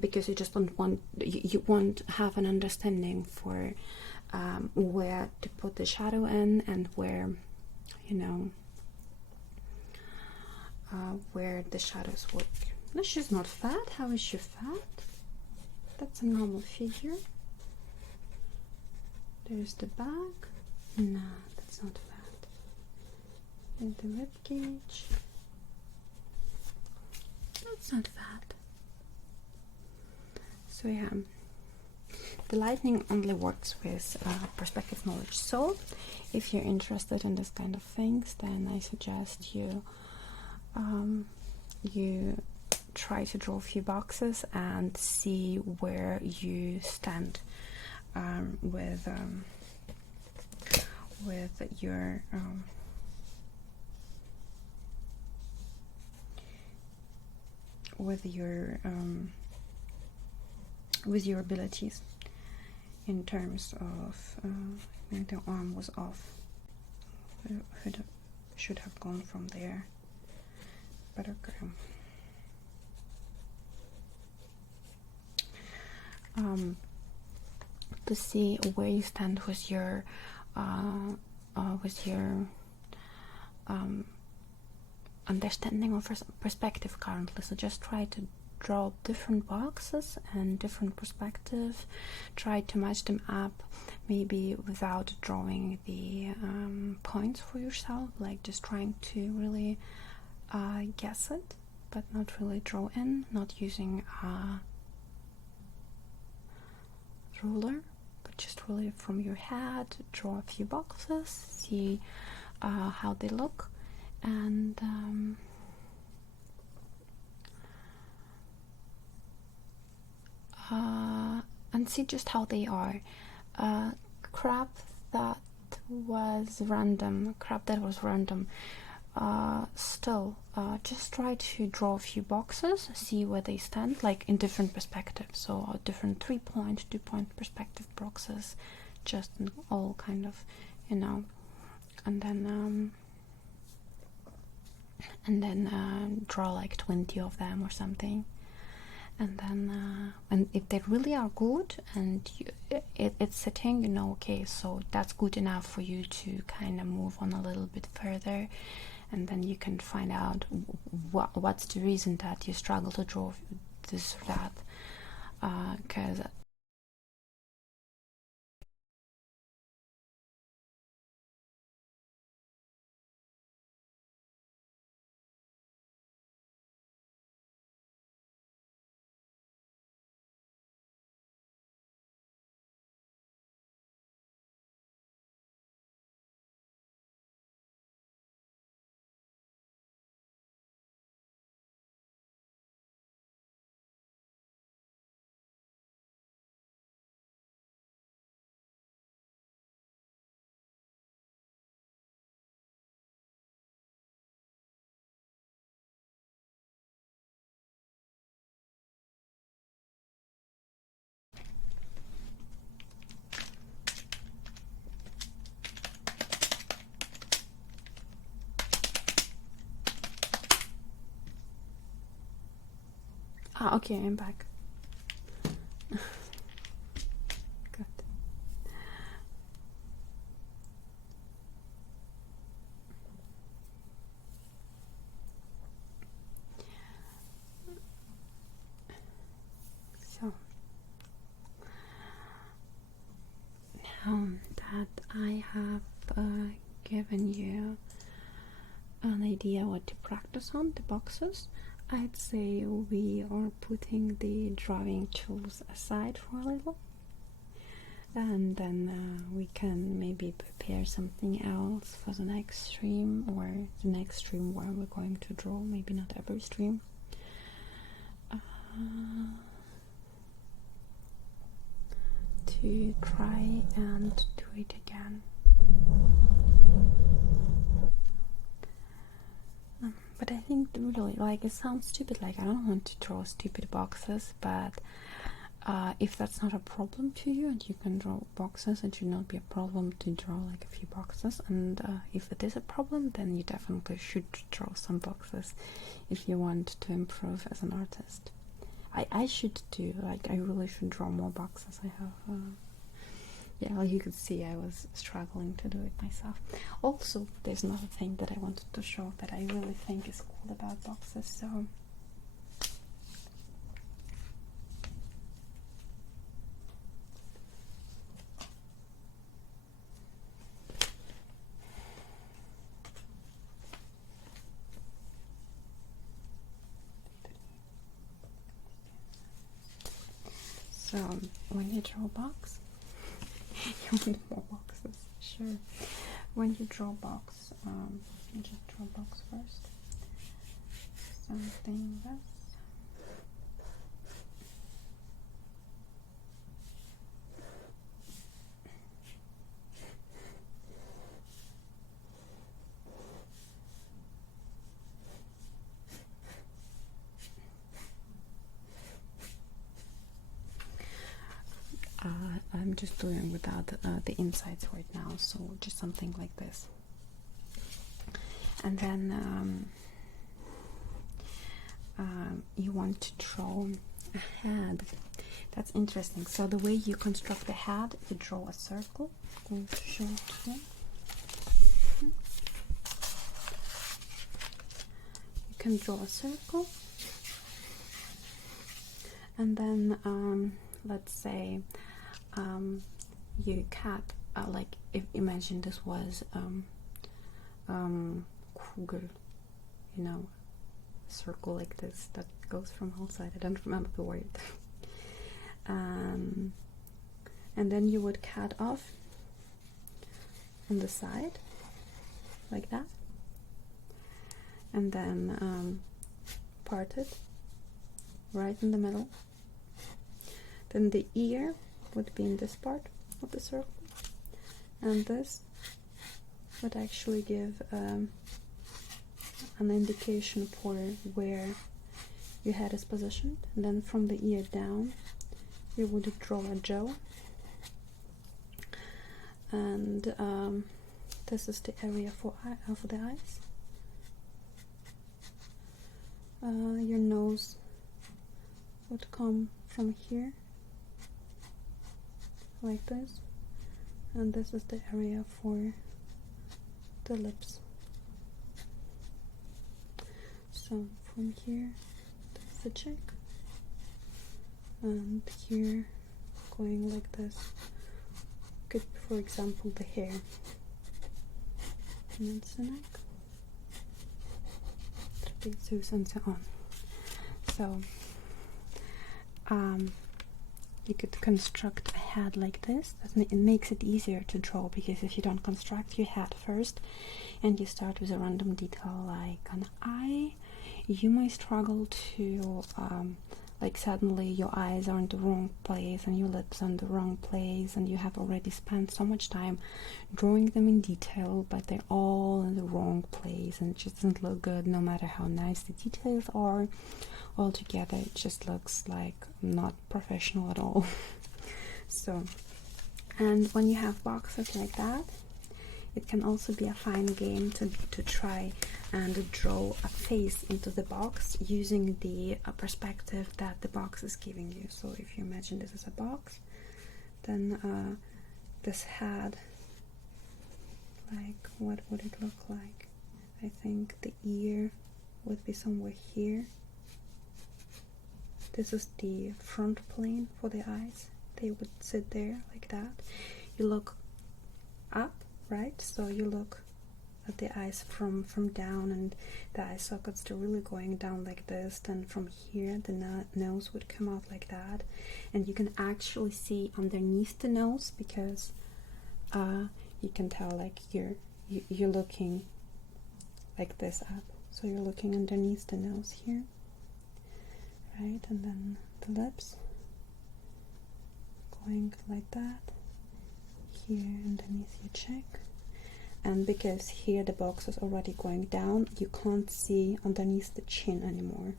because you just don't want, you won't have an understanding for where to put the shadow in, and where, you know, where the shadows work. No, she's not fat. How is she fat? That's a normal figure. There's the back. No, that's not fat. And the rib cage. That's not fat. So yeah, the lightning only works with perspective knowledge. So if you're interested in this kind of things, then I suggest you you try to draw a few boxes and see where you stand with your abilities in terms of I think the arm was off. It should have gone from there, but okay. To see where you stand with your understanding of perspective currently. So just try to draw different boxes and different perspective. Try to match them up, maybe without drawing the points for yourself, like just trying to really guess it, but not really draw in, not using ruler, but just really from your head draw a few boxes, see how they look, and see how they look, and and see just how they are. Crap that was random, still, just try to draw a few boxes, see where they stand, like in different perspectives, so different 3-point, 2-point perspective boxes, just in all kind of, you know, and then draw like 20 of them or something. And then and if they really are good and it's sitting, you know, okay, so that's good enough for you to kind of move on a little bit further, and then you can find out what's the reason that you struggle to draw this or that, because okay, I'm back. Good. So now that I have given you an idea what to practice on, the boxes, I'd say we are putting the drawing tools aside for a little, and then we can maybe prepare something else for the next stream, or the next stream where we're going to draw, maybe not every stream. To try and do it again. But I think really, like, it sounds stupid, like I don't want to draw stupid boxes, but if that's not a problem to you and you can draw boxes, it should not be a problem to draw like a few boxes. And if it is a problem, then you definitely should draw some boxes if you want to improve as an artist. I should do, like, I really should draw more boxes. I have yeah, well, you could see I was struggling to do it myself. Also, there's another thing that I wanted to show that I really think is cool about boxes. So when you draw a box, you want more boxes, sure. When you draw a box, you just draw a box first. Something like this. I'm just doing without the insides right now, so just something like this. And then you want to draw a head. That's interesting. So the way you construct the head, you draw a circle. I'm going to show it to you. You can draw a circle, and then let's say you cut, like, if imagine this was Kugel, you know, circle like this that goes from outside. I don't remember the word. And then you would cut off on the side like that, and then part it right in the middle Then the ear would be in this part of the circle, and this would actually give an indication for where your head is positioned. And then from the ear down, you would draw a jaw, and this is the area for the eyes. Your nose would come from here, like this, and this is the area for the lips. So from here, that's the cheek, and here, going like this, could be, for example, the hair, and that's the neck, trapezius, and so on. So you could construct a head like this. It makes it easier to draw, because if you don't construct your head first and you start with a random detail like an eye, you might struggle to like suddenly your eyes are in the wrong place and your lips are in the wrong place, and you have already spent so much time drawing them in detail, but they're all in the wrong place, and it just doesn't look good no matter how nice the details are. Altogether, it just looks like not professional at all. So, and when you have boxes like that, it can also be a fine game to try and draw a face into the box using the perspective that the box is giving you. So if you imagine this is a box, then this head, like, what would it look like? I think the ear would be somewhere here. This is the front plane for the eyes. They would sit there like that. You look up, right? So you look at the eyes from down, and the eye sockets are really going down like this. Then from here, the nose would come out like that, and you can actually see underneath the nose, because you can tell, like, you're looking like this up. So you're looking underneath the nose here. Right, and then the lips going like that, here underneath your cheek, and because here the box is already going down, you can't see underneath the chin anymore,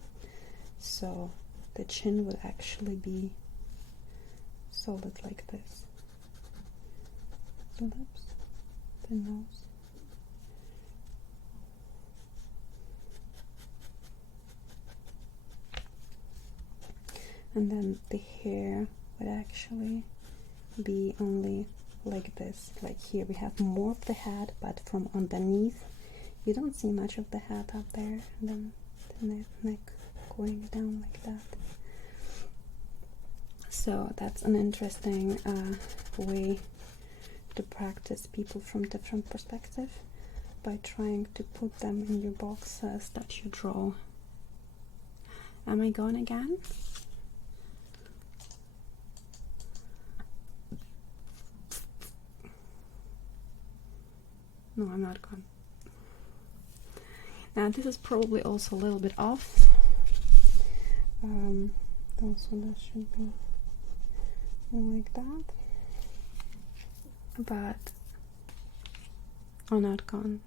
so the chin would actually be solid like this. The lips, the nose, and then the hair would actually be only like this. Like here we have more of the head, but from underneath you don't see much of the head up there, and then the neck going down like that. So that's an interesting way to practice people from different perspectives, by trying to put them in your boxes that you draw. Am I gone again? No, I'm not gone. Now this is probably also a little bit off. Also that should be more like that. But I'm not gone.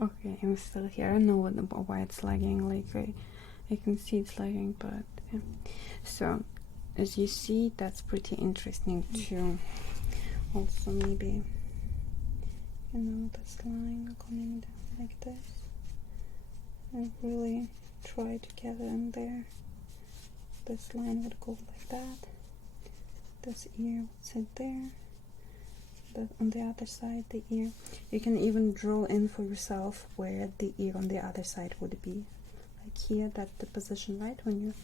Okay, I'm still here. I don't know why it's lagging. Like I can see it's lagging, but yeah. So as you see, that's pretty interesting too. Also, maybe, you know, this line coming down like this, and really try to get it in there. This line would go like that. This ear would sit there. On the other side, the ear. You can even draw in for yourself where the ear on the other side would be. Like here, that's the position, right? When you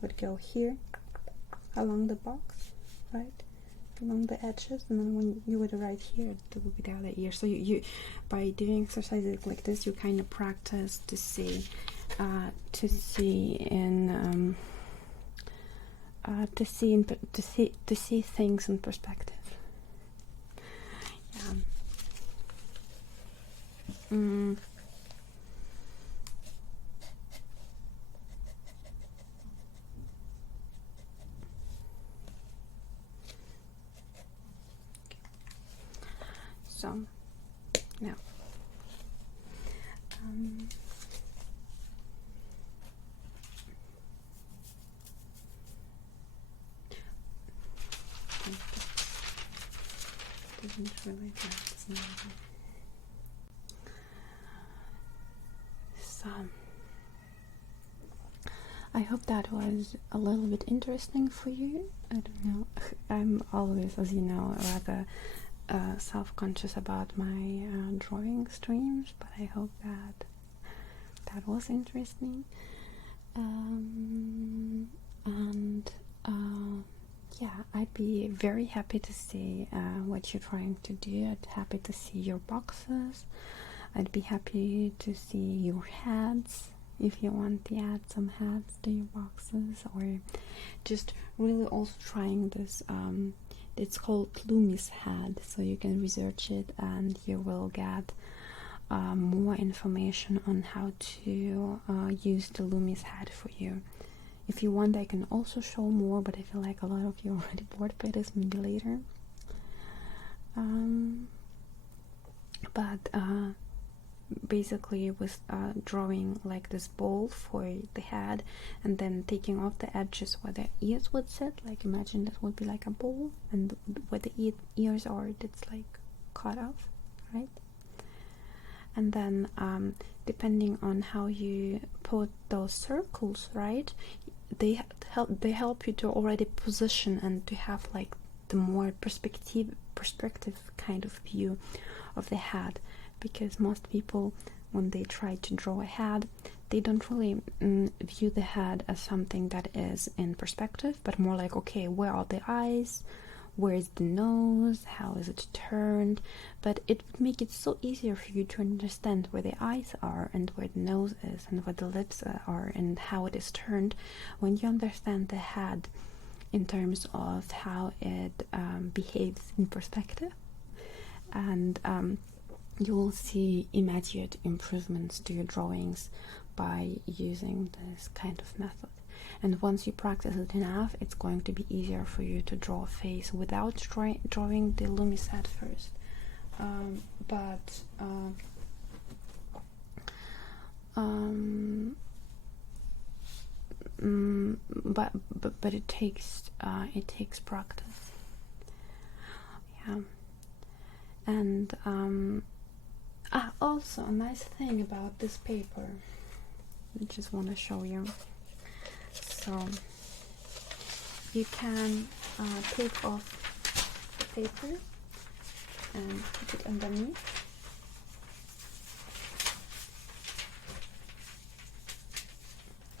would go here, along the box, right, along the edges, and then when you would write here, it would be the other ear. So you by doing exercises like this, you kind of practice to see things in perspective. Yeah. So now doesn't really so I hope that was a little bit interesting for you. I don't know. I'm always, as you know, rather self-conscious about my drawing streams, but I hope that that was interesting. Yeah, I'd be very happy to see what you're trying to do. I'd be happy to see your boxes. I'd be happy to see your heads, if you want to add some heads to your boxes, or just really also trying this. It's called Loomis head, so you can research it and you will get more information on how to use the Loomis head for you. If you want, I can also show more, but I feel like a lot of you are already bored by this, maybe later. Basically it was drawing like this bowl for the head, and then taking off the edges where the ears would sit. Like imagine this would be like a bowl, and where the ears are, it's like cut off, right? And then depending on how you put those circles, right, they help you to already position and to have like the more perspective kind of view of the head. Because most people, when they try to draw a head, they don't really view the head as something that is in perspective, but more like, okay, where are the eyes, where is the nose, how is it turned? But it would make it so easier for you to understand where the eyes are and where the nose is and where the lips are and how it is turned when you understand the head in terms of how it behaves in perspective. And you will see immediate improvements to your drawings by using this kind of method. And once you practice it enough, it's going to be easier for you to draw a face without drawing the Loomis head first. But it takes practice. Yeah. And also a nice thing about this paper, I just want to show you. So you can take off the paper and put it underneath.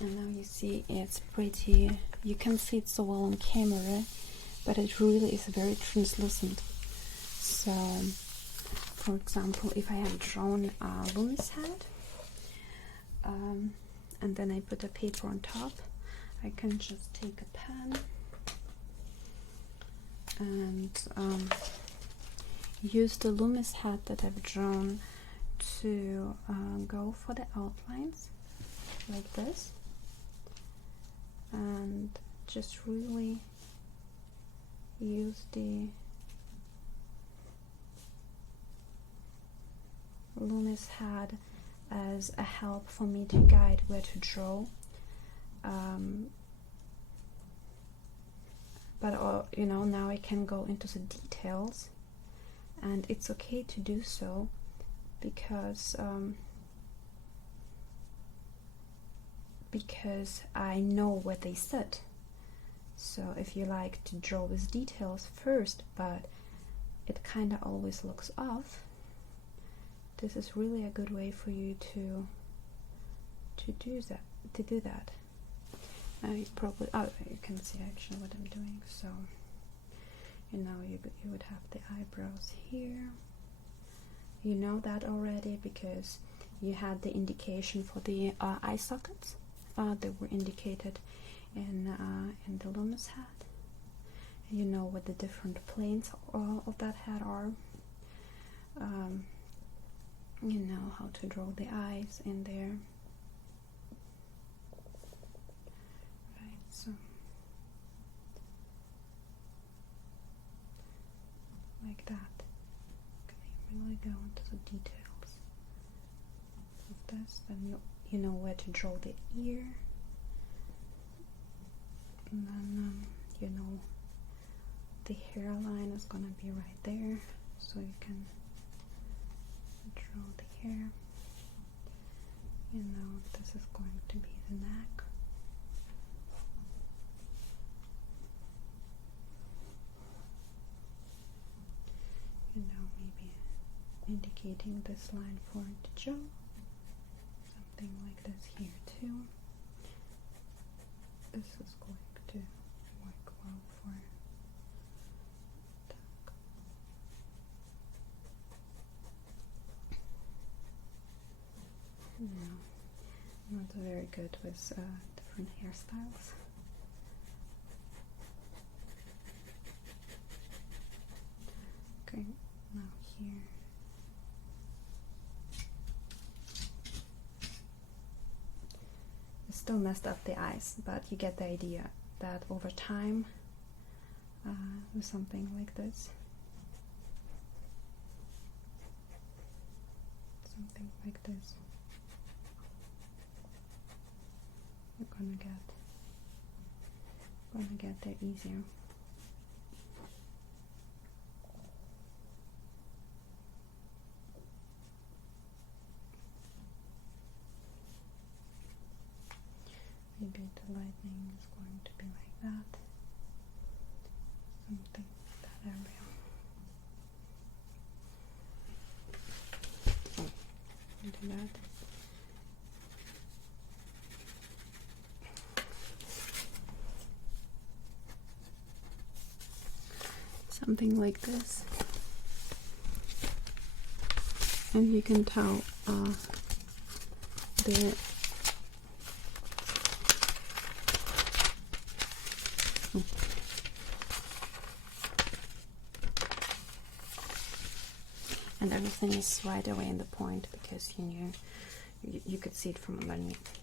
And now you see it's pretty, you can see it so well on camera, but it really is very translucent. So for example, if I have drawn a Loomis head and then I put a paper on top, I can just take a pen and use the Loomis head that I've drawn to go for the outlines like this, and just really use the Loomis head as a help for me to guide where to draw. But you know, now I can go into the details, and it's okay to do so because I know where they sit. So if you like to draw with details first, but it kind of always looks off, this is really a good way for you to do that. You probably you can see actually what I'm doing. So you know, you would have the eyebrows here. You know that already because you had the indication for the eye sockets. They were indicated in the Loomis head. You know what the different planes of that head are. You know how to draw the eyes in there. Right, so like that. Okay, really go into the details of this. Then you know where to draw the ear, and then you know the hairline is gonna be right there, so you can draw the hair. You know this is going to be the neck. You know, maybe indicating this line for the jaw. Something like this here too. This is going to work well for duck. No, I'm not very good with different hairstyles. Okay, now here. I still messed up the eyes, but you get the idea that over time, with something like this, you're gonna get there easier. Maybe the lightning is going to be like that. Something like that area. Do that. Something like this. And you can tell the and everything is right away in the point because you could see it from underneath.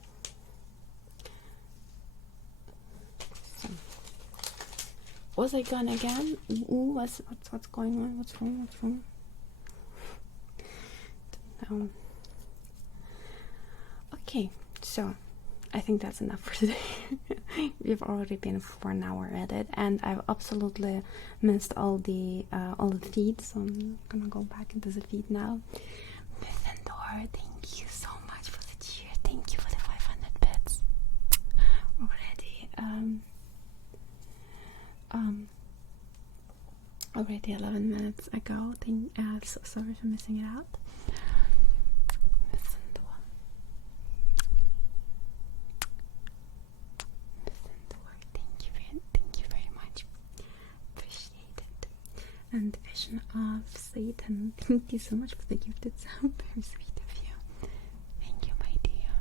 So, was I gone again? Ooh, what's going on? What's wrong? Okay, so I think that's enough for today. We've already been for an hour at it, and I've absolutely missed all the feed, so I'm gonna go back into the feed now. Mythendor, thank you so much for the cheer. Thank you for the 500 bits already. Already 11 minutes ago. So sorry for missing it out. And the Vision of Satan, thank you so much for the gifted sub. Very sweet of you. Thank you, my dear.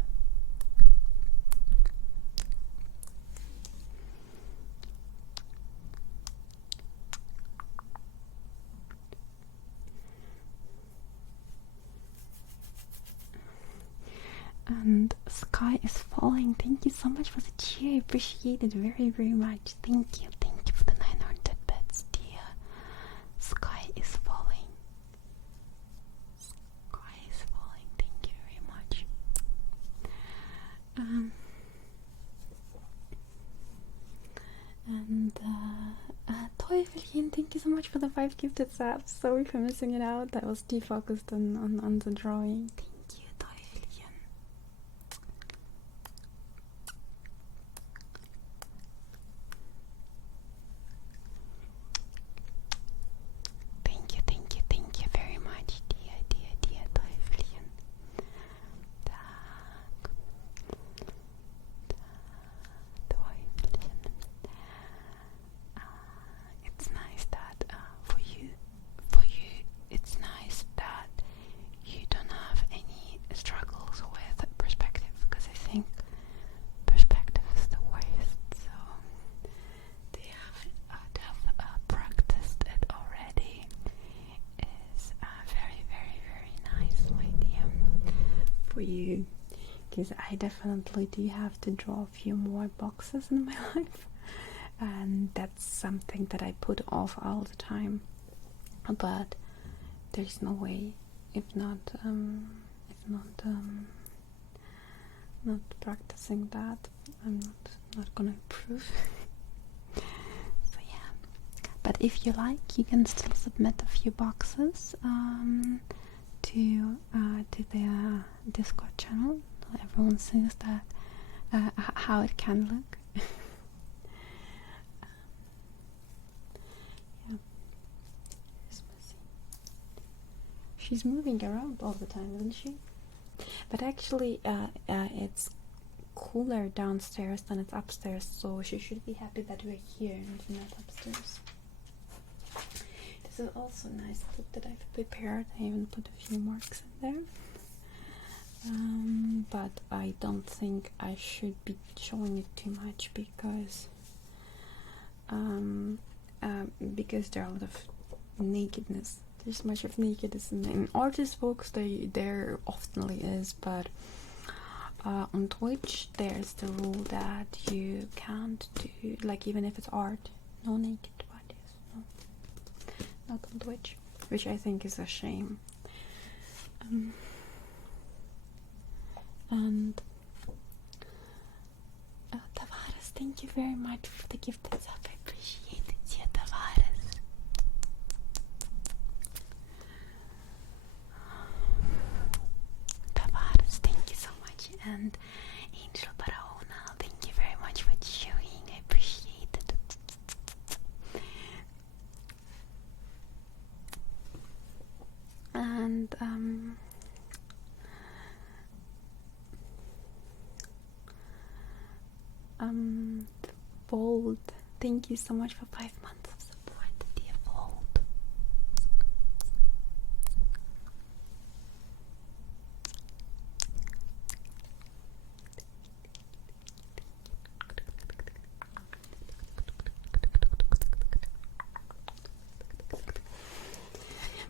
And Sky is Falling, thank you so much for the cheer. I appreciate it very, very much. Thank you for the 900 bits, dear. Sky is falling. Sky is falling. Thank you very much. And Teufelchen, thank you so much for the 5 gifted subs. Sorry for missing it out. I was defocused on the drawing. Thank you, Teufelchen. Thank you very much, dear Teufelchen. Teufelchen. It's nice that for you, it's nice that you don't have any struggles with perspective, because I think perspective is the worst. So to have practiced it already is very, very, very nice, my dear, for you, because I definitely do have to draw a few more boxes in my life, and that's something that I put off all the time. But there's no way. If not not practicing that, I'm not gonna improve. So yeah, but if you like, you can still submit a few boxes to the Discord channel. Everyone sees that how it can look. Yeah, she's moving around all the time, isn't she? But actually, it's cooler downstairs than it's upstairs, so she should be happy that we're here and not upstairs. This is also a nice book that I've prepared. I even put a few marks in there. But I don't think I should be showing it too much because there are a lot of nakedness. There's much of nakedness in artist books. There oftenly is, but on Twitch there's the rule that you can't do, like, even if it's art, no naked bodies, no, not on Twitch, which I think is a shame. And Tavares, thank you very much for the gifted sub. I appreciate it, dear Tavares. Tavares, thank you so much. And Angel Barahona, thank you very much for joining. I appreciate it. And Bold, thank you so much for 5 months of support, dear Bold.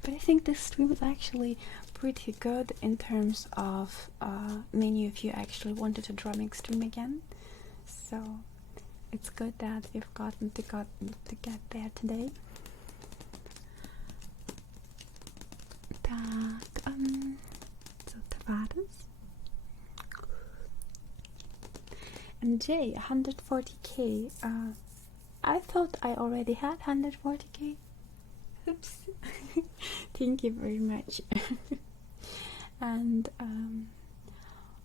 But I think this stream is actually pretty good in terms of many of you actually wanted a drumming stream again, so it's good that you've gotten to get there today. Так, so Tavares and Jay, 140k. I thought I already had 140k. Oops. Thank you very much. And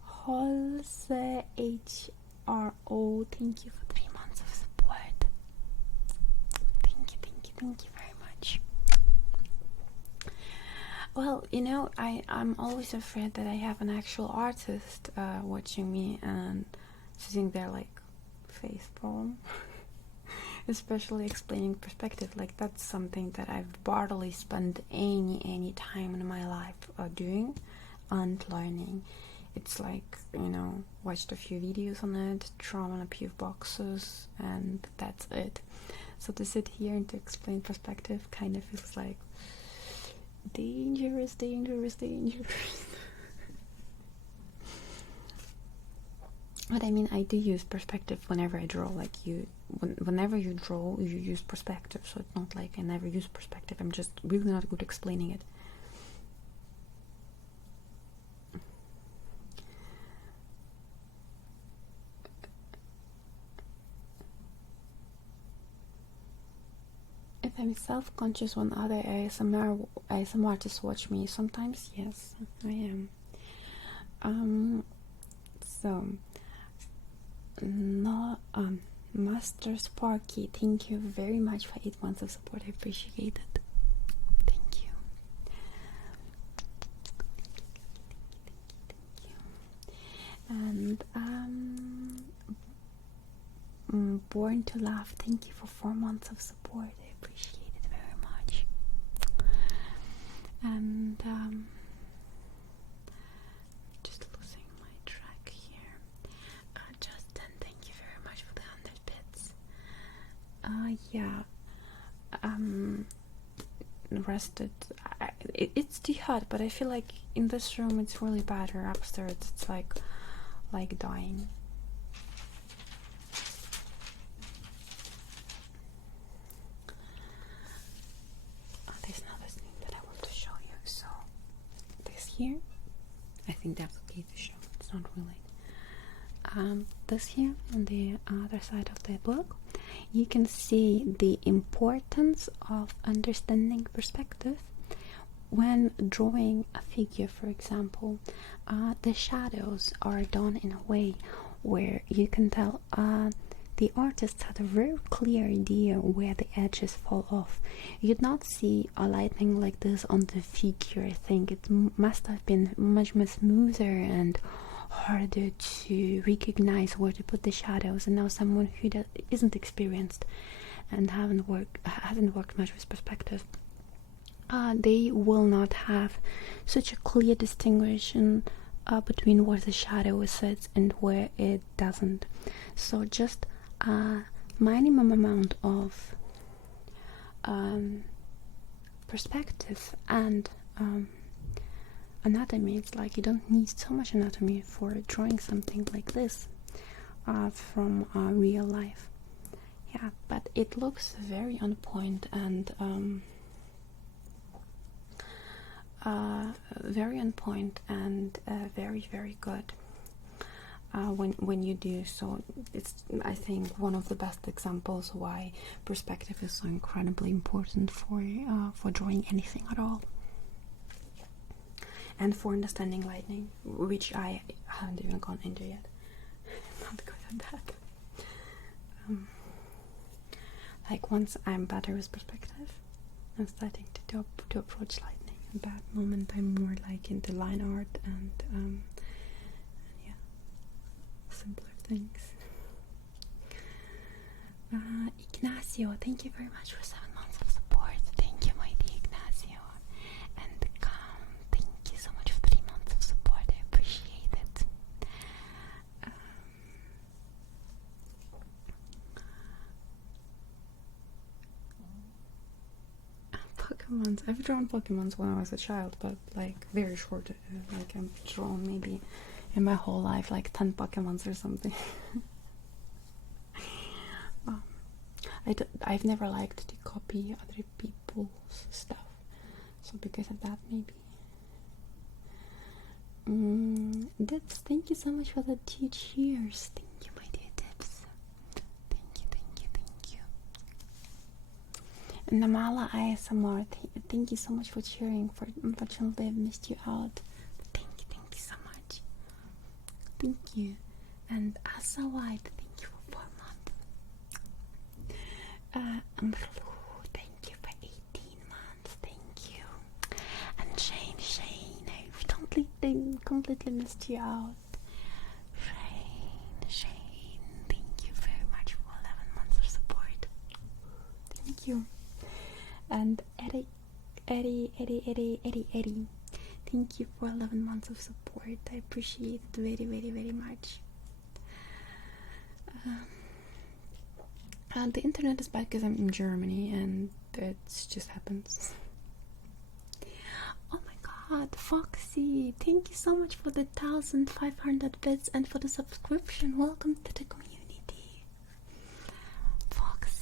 Holse HRO, thank you for 3 months of support. Thank you very much. Well, you know, I'm always afraid that I have an actual artist watching me and sitting there like face palm. Especially explaining perspective, like that's something that I've barely spent any time in my life doing and learning. It's like, you know, watched a few videos on it, drawn a few boxes, and that's it. So to sit here and to explain perspective kind of feels like dangerous. But I mean, I do use perspective whenever I draw. Like whenever you draw, you use perspective. So it's not like I never use perspective. I'm just really not good explaining it. If I'm self-conscious when other ASMR artists watch me, sometimes yes, I am. So. No, Master Sparky, thank you very much for 8 months of support. I appreciate it. Thank you. And Born to Laugh, thank you for 4 months of support. I appreciate it very much. And just losing my track here. Justin, thank you very much for the 100 bits. Yeah. Rested. It's too hot, but I feel like in this room it's really bad, or upstairs it's like dying. Oh, there's another thing that I want to show you. here, I think that's okay to show, it's not really. This here on the other side of the book, you can see the importance of understanding perspective when drawing a figure. For example, the shadows are done in a way where you can tell the artist had a very clear idea where the edges fall off. You'd not see a lightning like this on the figure. I think it must have been much more smoother and harder to recognize where to put the shadows. And now someone who isn't experienced and hasn't worked much with perspective, they will not have such a clear distinction between where the shadow sits and where it doesn't. So just a minimum amount of perspective and anatomy. It's like you don't need so much anatomy for drawing something like this from real life. Yeah, but it looks very on point and very on point and very, very good when you do so. It's, I think, one of the best examples why perspective is so incredibly important for drawing anything at all, and for understanding lighting, which I haven't even gone into yet. Not good at that. Like, once I'm better with perspective, I'm starting to approach lighting. At that moment, I'm more like into line art and yeah, simpler things. Ignacio, thank you very much for 7 months of support. Thank you, my dear Ignacio. And thank you so much for 3 months of support. I appreciate it. Pokemons. I've drawn Pokemons when I was a child, but like very short. Like I've drawn maybe in my whole life like 10 Pokemons or something. I've never liked to copy other people's stuff, so because of that, maybe. Dips, thank you so much for the 2 cheers. Thank you, my dear Dips. Thank you. And Namala ASMR, thank you so much for cheering. For unfortunately, I've missed you out. Thank you so much. Thank you. And Asa White, thank you for 4 months. Amrulu, thank you for 18 months. Thank you. And Shane, I've completely missed you out. Shane, thank you very much for 11 months of support. Thank you. And Eddie, thank you for 11 months of support. I appreciate it very, very, very much. The internet is bad because I'm in Germany and it just happens. Oh my god, Foxy, thank you so much for the 1,500 bits and for the subscription. Welcome to the community. Foxy.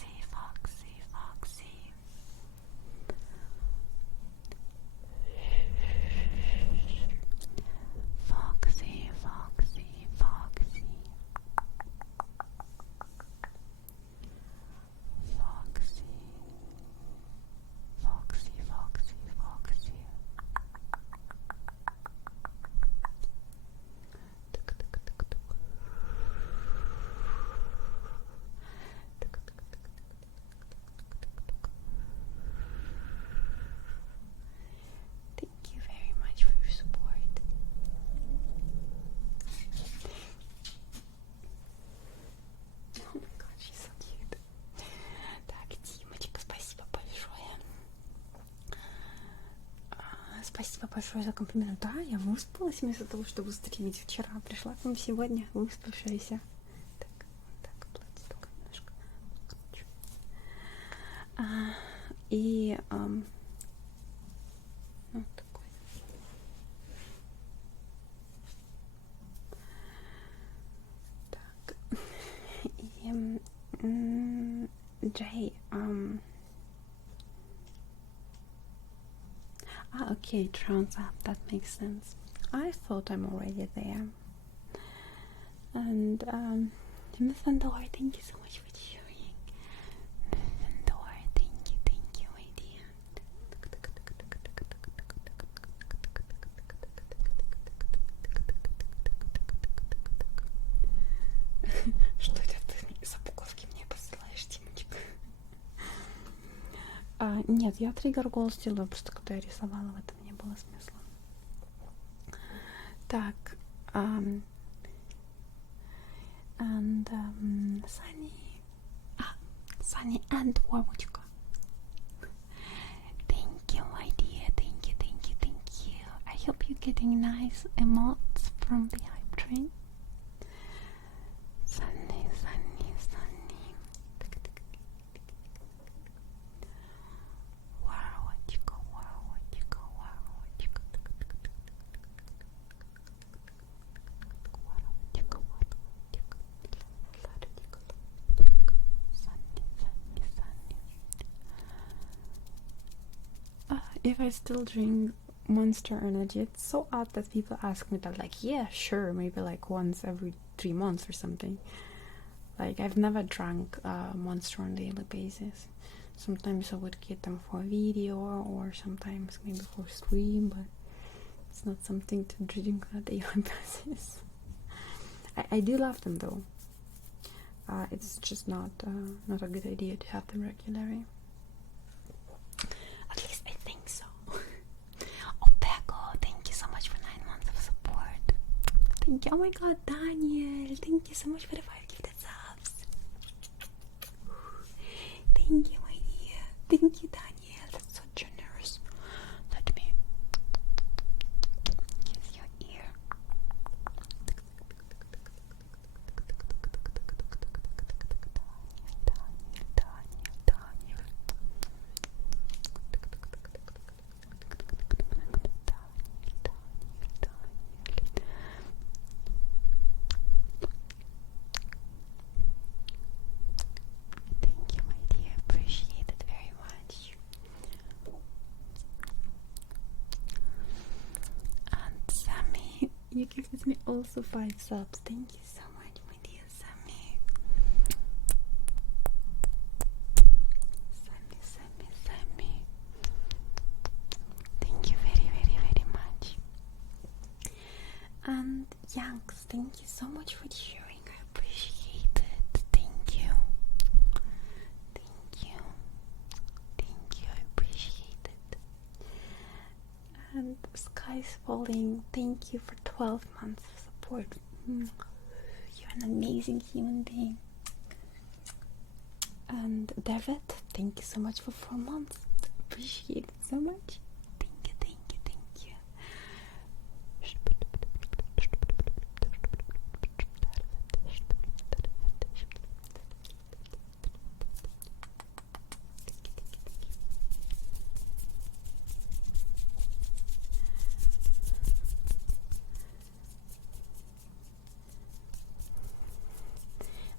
Спасибо большое за комплимент. Да, я выспалась вместо того, чтобы стримить вчера. Пришла к вам сегодня, выспавшаяся. Так, платье только немножко. И вот такой. Так. И Джей, Okay, it rounds up. That makes sense. I thought I'm already there. And Miss Andor, thank you so much for sharing. Miss Andor, thank you, my dear. Что это ты за буковки мне посылаешь, Тимочка? Нет, я триггер голос делаю, просто когда я рисовала, в этом не было смысла. Так, and Sunny and Warwoodka. Thank you, my dear. Thank you. I hope you're getting nice emotes from the hype train. Sunny. If I still drink Monster Energy, it's so odd that people ask me that, like, yeah, sure, maybe like once every 3 months or something. Like, I've never drunk Monster on a daily basis. Sometimes I would get them for a video or sometimes maybe for stream, but it's not something to drink on a daily basis. I do love them though. It's just not a good idea to have them regularly. At least I think so. Opeko, thank you so much for 9 months of support. Thank you. Oh my god, Daniel, thank you so much for the 5 gifted subs. Thank you, my dear. Thank you, Daniel. That's so generous. Let me kiss your ear. Thank you, my dear. Appreciate it very much. And Sammy, you gifted me also 5 subs. Thank you so much, my dear Sammy. Sammy. Thank you very much. And Yanks, thank you so much for sharing. I appreciate it. Thank you. I appreciate it. And Sky's Falling, thank you for 12 months of support. You're an amazing human being. And David, thank you so much for 4 months. Appreciate it so much. Thank you.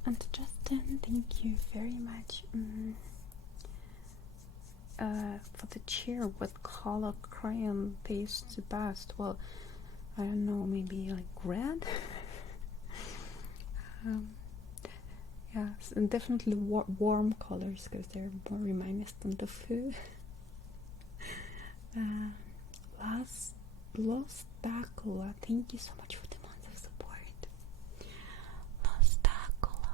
And Justin, thank you very much for the cheer. What color crayon tastes the best? Well, I don't know, maybe like red? Yes, and definitely warm colors because they're more reminiscent of food. Lost Dacula, thank you so much for the months of support. Lost Dacula.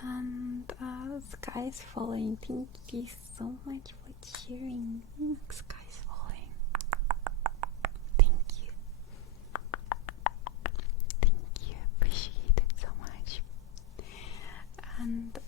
And Sky's Falling, thank you so much for cheering. Sky's Falling. Thank you. Appreciate it so much. And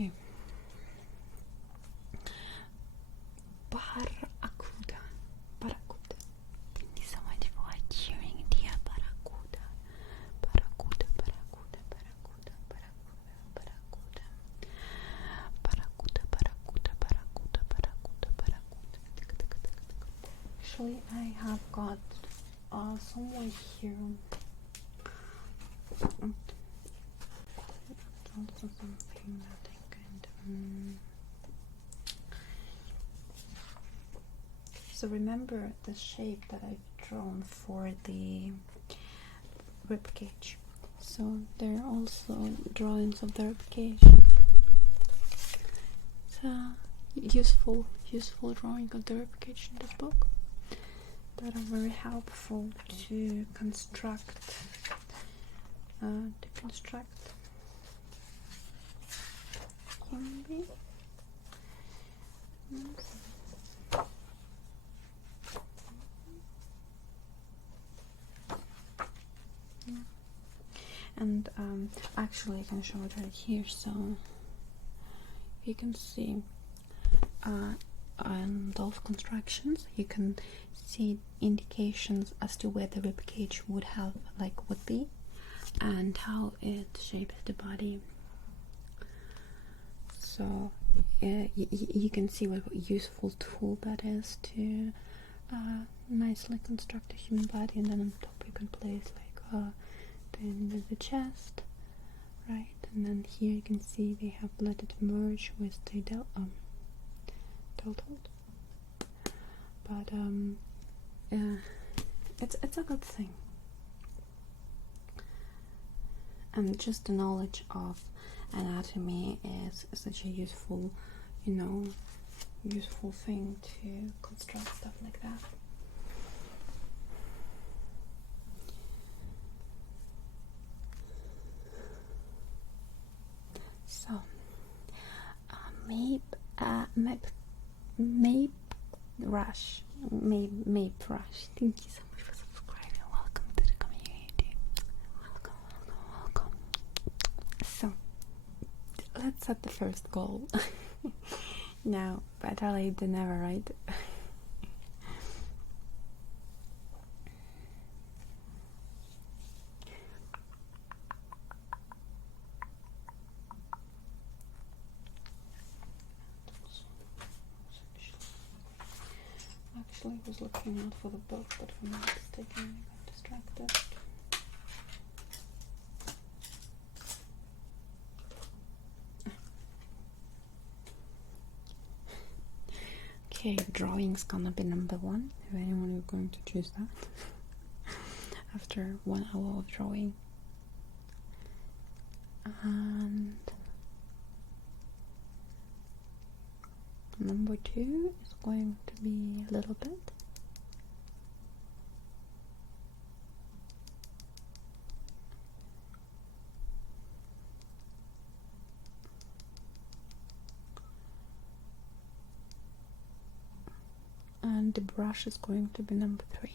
Okay. Barracuda. Barracuda. Thank you so much for cheering, dear Barracuda. Barracuda, Barracuda, Barracuda, Barracuda, Barracuda. Barracuda, Barracuda, Barracuda, Barracuda. Actually, I have got somewhere here. Also something that I can. So remember the shape that I've drawn for the ribcage. So there are also drawings of the ribcage. It's a useful drawing of the ribcage in this book that are very helpful to construct. Maybe. And actually I can show it right here, so you can see on those constructions you can see indications as to where the ribcage would be and how it shapes the body. So you can see what useful tool that is to nicely construct a human body. And then on top you can place the chest, right? And then here you can see they have let it merge with the deltoid. But it's a good thing, and just the knowledge of anatomy is such a useful thing to construct stuff like that. So Mape Rush, thank you so much for subscribing. Welcome to the community. Welcome. So let's set the first goal. Now, better late than never, right? Actually, I was looking out for the book, but for my mistake, I got distracted. Okay, drawing's gonna be number one, if anyone is going to choose that. After 1 hour of drawing. And number two is going to be a little bit. And the brush is going to be number three.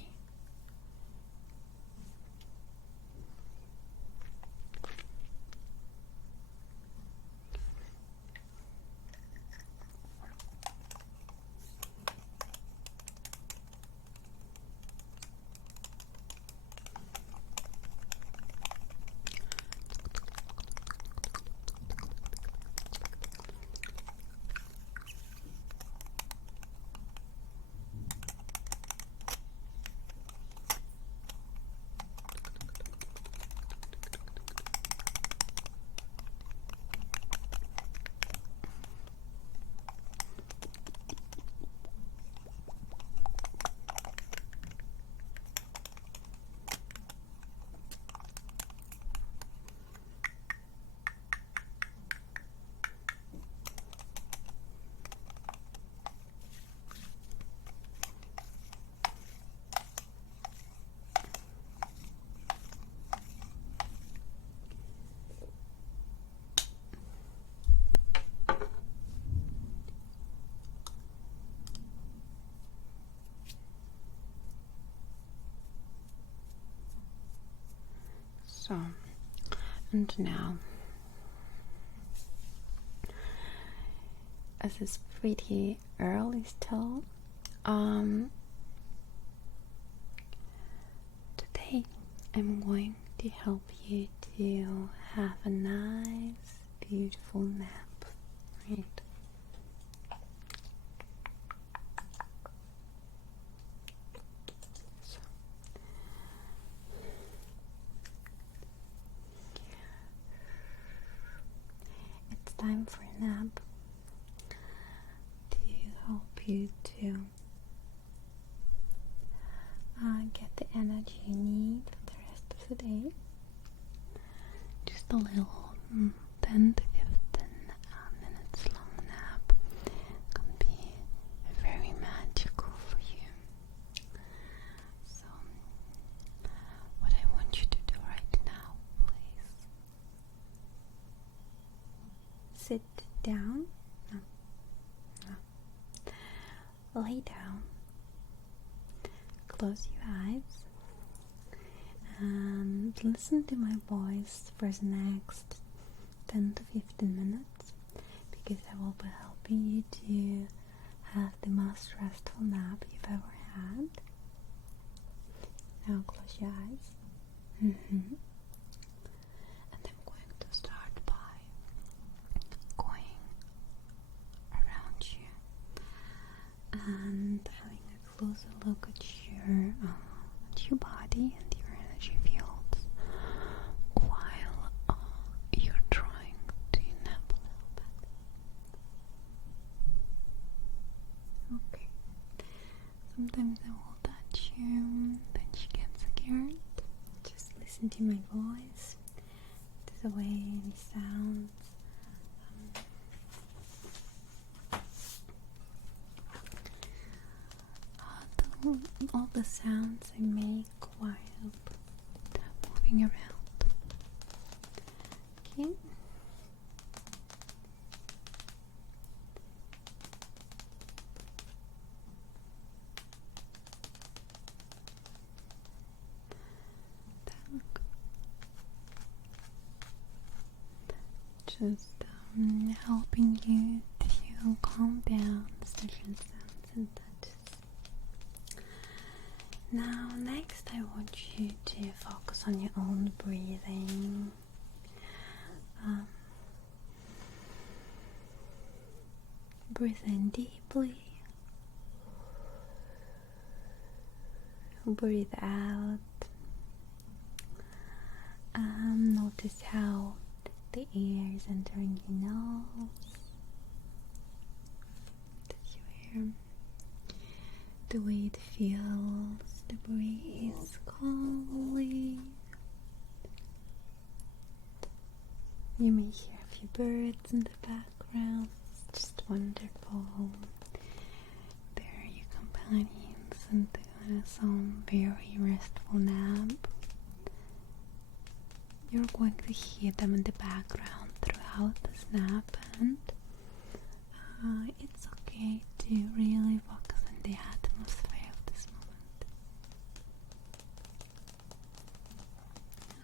So, and now as it's pretty early still, today I'm going to help you to have a nice, beautiful nap, right? So, it's time for a nap to help you to get the energy you need for the rest of the day. Just a little 10 to 15 minutes long nap can be very magical for you. So, what I want you to do right now, please, sit down. No. Lay down. Close your eyes and listen to my voice for the next 10 to 15 minutes, because I will be helping you to have the most restful nap you've ever had. Now close your eyes. And I'm going to start by going around you and having a closer look at your body and your energy fields while you're trying to nap a little bit. Okay. Sometimes I will touch you, then you get scared. Just listen to my voice, to the way any sounds. All the sounds I make while moving around. Okay. Just helping you to calm down certain sounds and touches. Now, next I want you to focus on your own breathing. Breathe in deeply. Breathe out. Notice how the air is entering your nose. Touch your hair. The way it feels to breathe calmly. You may hear a few birds in the background. It's just wonderful. They're your companions and some very restful nap. You're going to hear them in the background throughout this nap, and it's okay to really focus on the atmosphere of this moment.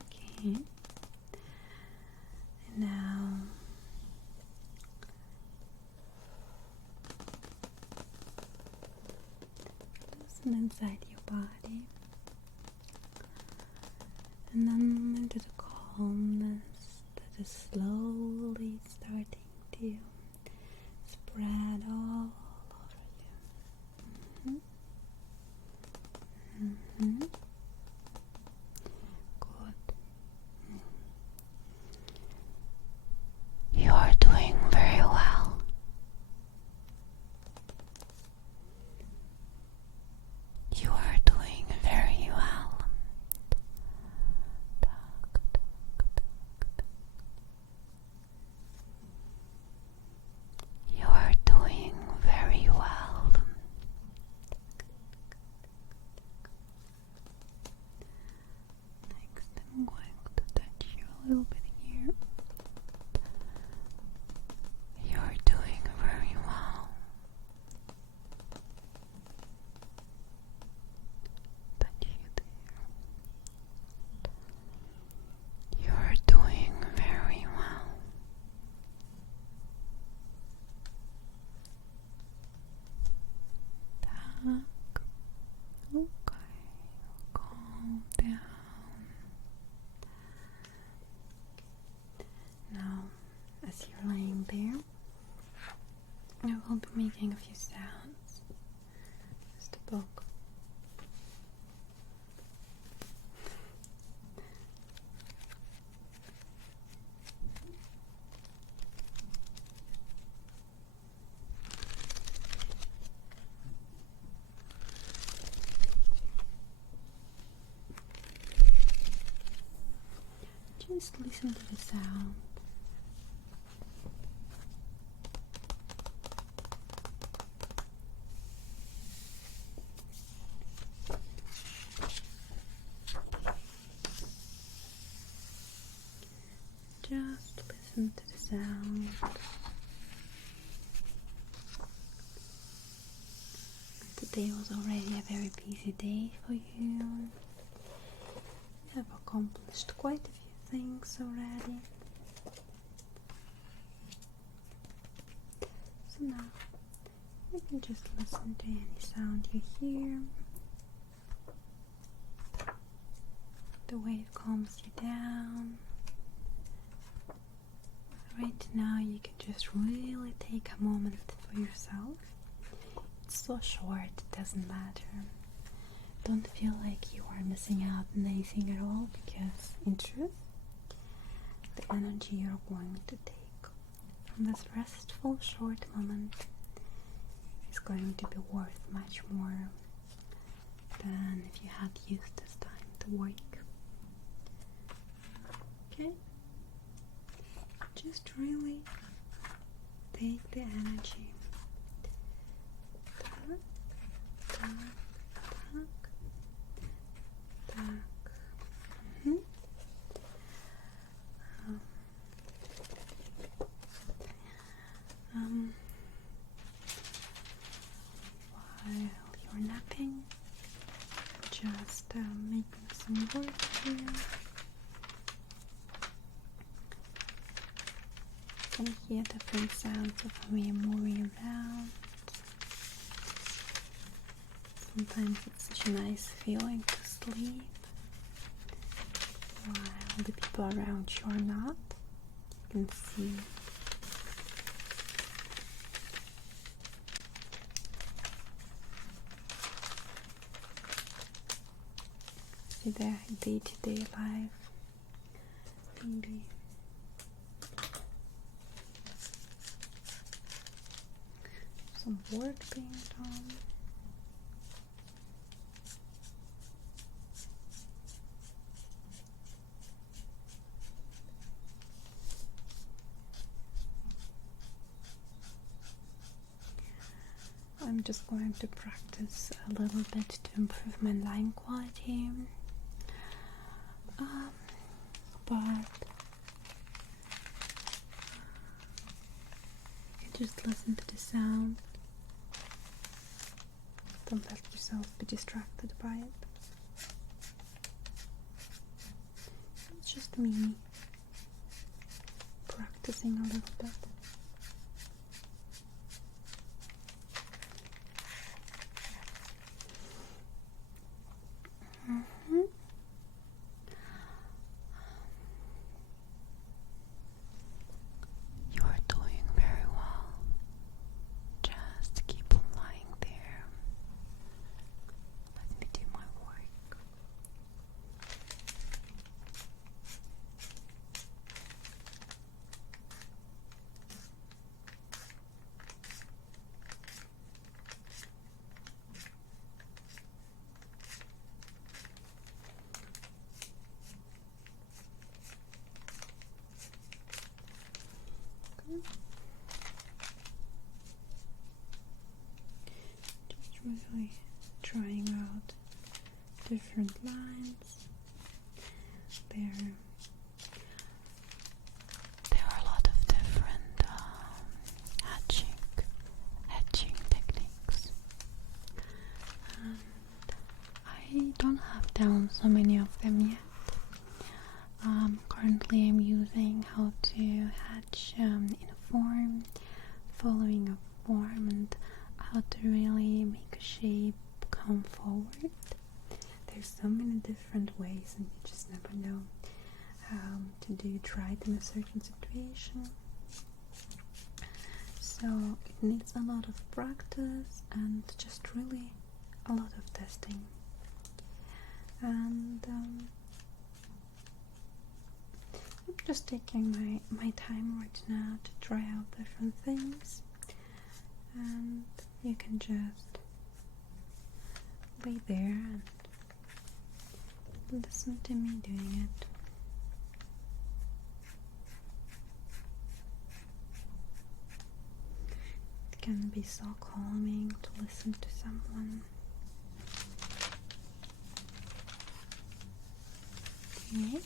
Okay. And now listen inside your body, and then into the calmness that is slowly starting to spread all over you. Good. You are doing very well. You are doing very well. making a few sounds. Just a book. Just listen to the sound. Just listen to the sound. Today was already a very busy day for you. You have accomplished quite a few things already. So now you can just listen to any sound you hear. The way it calms you down. Right now you can just really take a moment for yourself. It's so short, it doesn't matter. Don't feel like you are missing out on anything at all, because in truth, the energy you're going to take from this restful short moment is going to be worth much more than if you had used this time to work. Okay? Just really take the energy. Tuck, tuck, tuck, tuck. While you're napping, just making some work here. You can hear different sounds of me moving around. Sometimes it's such a nice feeling to sleep while the people around you are not. You can see their day-to-day life. Maybe some work being done. I'm just going to practice a little bit to improve my line quality. But just listen to the sound. Don't let yourself be distracted by it. It's just me practicing a little bit. Just really trying out different lines. There are a lot of different hatching techniques, and I don't have down so many of them yet. Currently I'm using how to hatch in a form, following a form, and how to really make a shape come forward. There's so many different ways, and you just never know how to do it right in a certain situation. So So it needs a lot of practice and just really a lot of testing. And I'm just taking my time right now to try out different things, and you can just lay there and listen to me doing it. It can be so calming to listen to someone. Okay.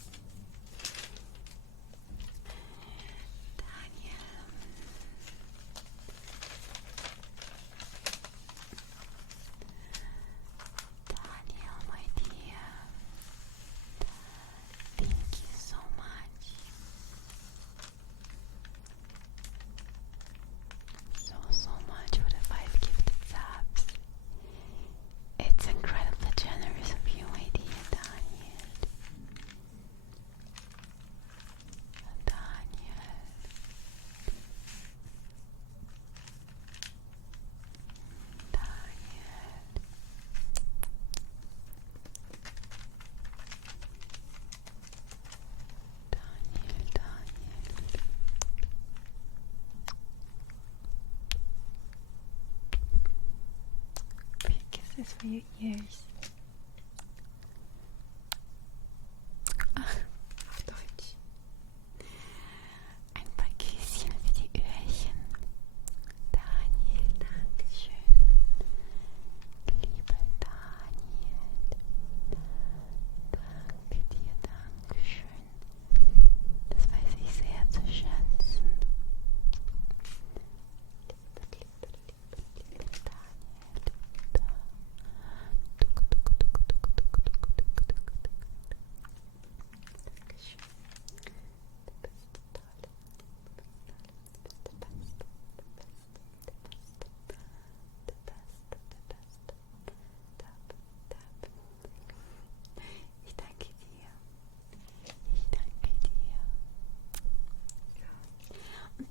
Kisses for your ears. Auf Deutsch. Ein paar Küsschen für die Öhrchen. Daniel, danke schön. Lieber Daniel. Danke dir, danke schön. Das weiß ich sehr zu schätzen.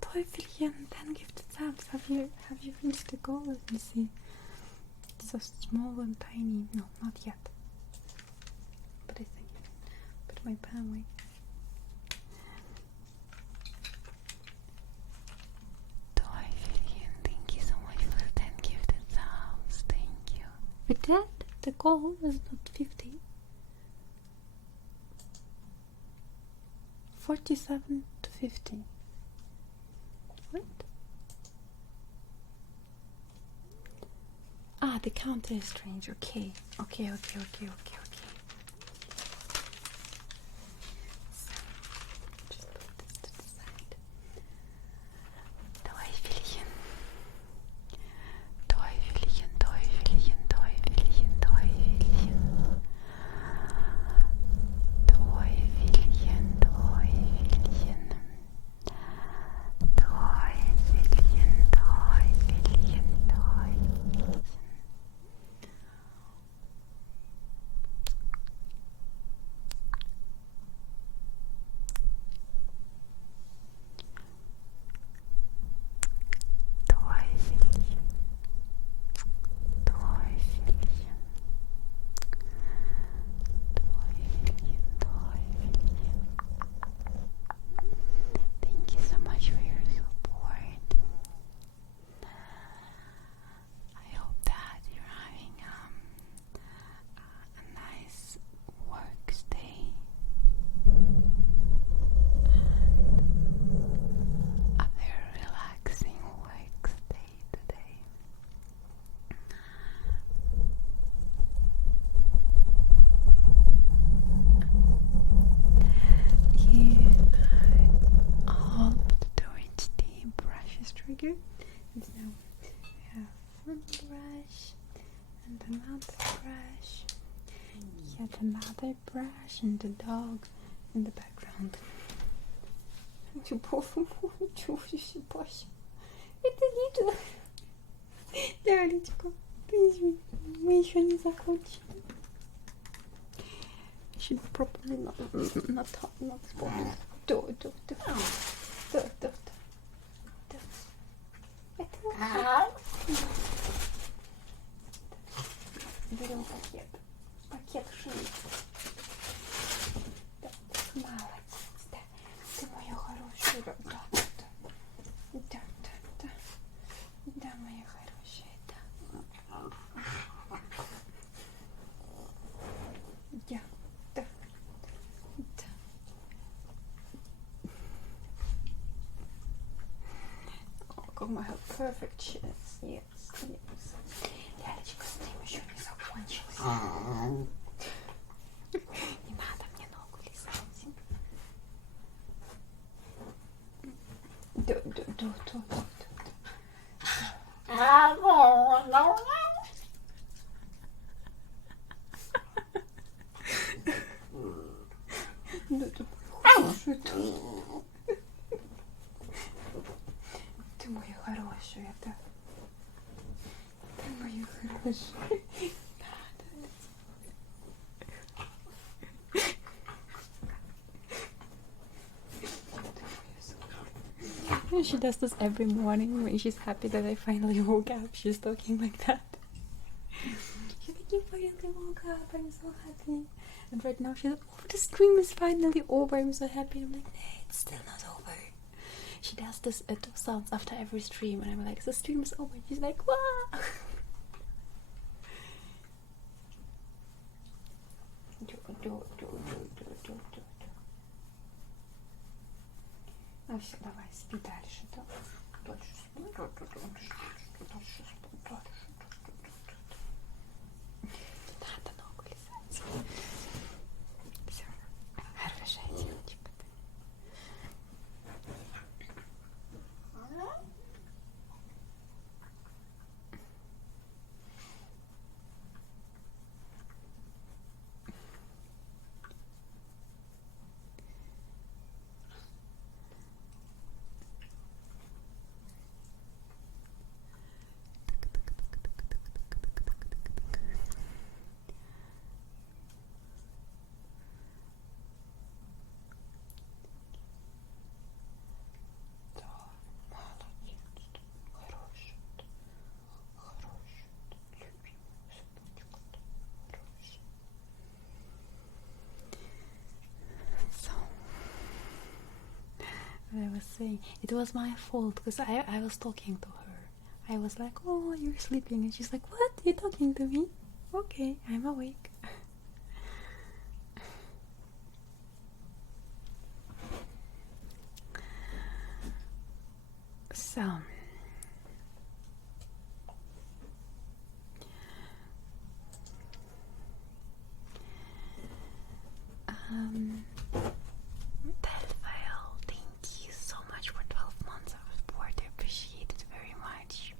Teufelchen, 10 gifted subs. Have you reached the goal? Let me see. It's so small and tiny. No, not yet. But I think put my pen away. Teufelchen, thank you so much for the 10 gifted subs. Thank you. We did. The goal is not 50. 47 to 50. What? Ah, the counter is strange. Okay. So, just put this to the side. Teufelchen. Teufelchen, Teufelchen, Teufelchen, Teufelchen. Teufelchen, Teufelchen. Teufelchen, Teufelchen, Teufelchen. Thank you so much for your support. I hope that you're having a nice work day and a very relaxing work day today. Here I hopped towards the brushes trigger, and now we have one brush and another brush, yet another brush, and the dog in the background. Чего się boś? Это не Лялечка, please, мы еще не закончили. Should probably not spoil. Do. Берем пакет. Пакет шли. Да, молодец, да. Ты моя хорошая. Да, да, да. Да, да, да. Да, моя хорошая, да. Да, да, да. Oh, come on, I have perfect chest. Yes, yes. Лялечка, стрим еще не закончился. Не надо мне ногу лизать. Да, да, да, да, да, да. Да, ты хорошая, ты моя хорошая, да. Ты моя хорошая. She does this every morning when she's happy that I finally woke up. She's talking like that. She's like, you finally woke up, I'm so happy. And right now she's like, oh, the stream is finally over, I'm so happy. I'm like, nah, it's still not over. She does this sounds after every stream, and I'm like, the stream is over. She's like, wow. Ну все, давай, спи дальше, да? Дальше спи, дальше спи, дальше. Не надо ногу лизать. Все, хорошая девочка. I was saying it was my fault because I was talking to her. I was like, oh, you're sleeping, and she's like, what, you're talking to me? Okay, I'm awake. So Delphile, thank you so much for 12 months of support. I appreciate it very much.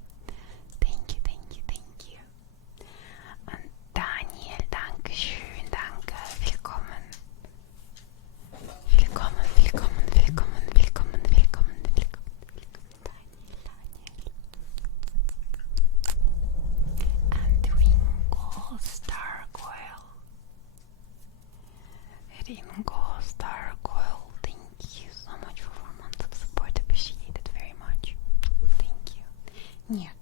Thank you, thank you, thank you. And Daniel, danke schön, danke, willkommen. Willkommen, willkommen, willkommen, willkommen, willkommen, willkommen, willkommen, Daniel, Daniel. And Ringo Starcoil. Ringo Starcoil, thank you so much for 4 months of support. Appreciate it very much. Thank you. Нет.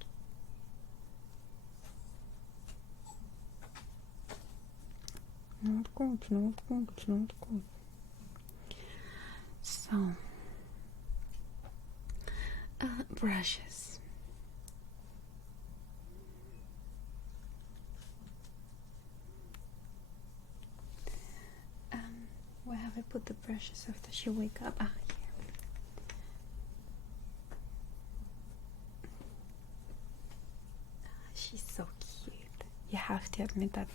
Not good, not good, not good. So, brushes. Where have I put the brushes after she wake up? Ah, here. She's so cute. You have to admit that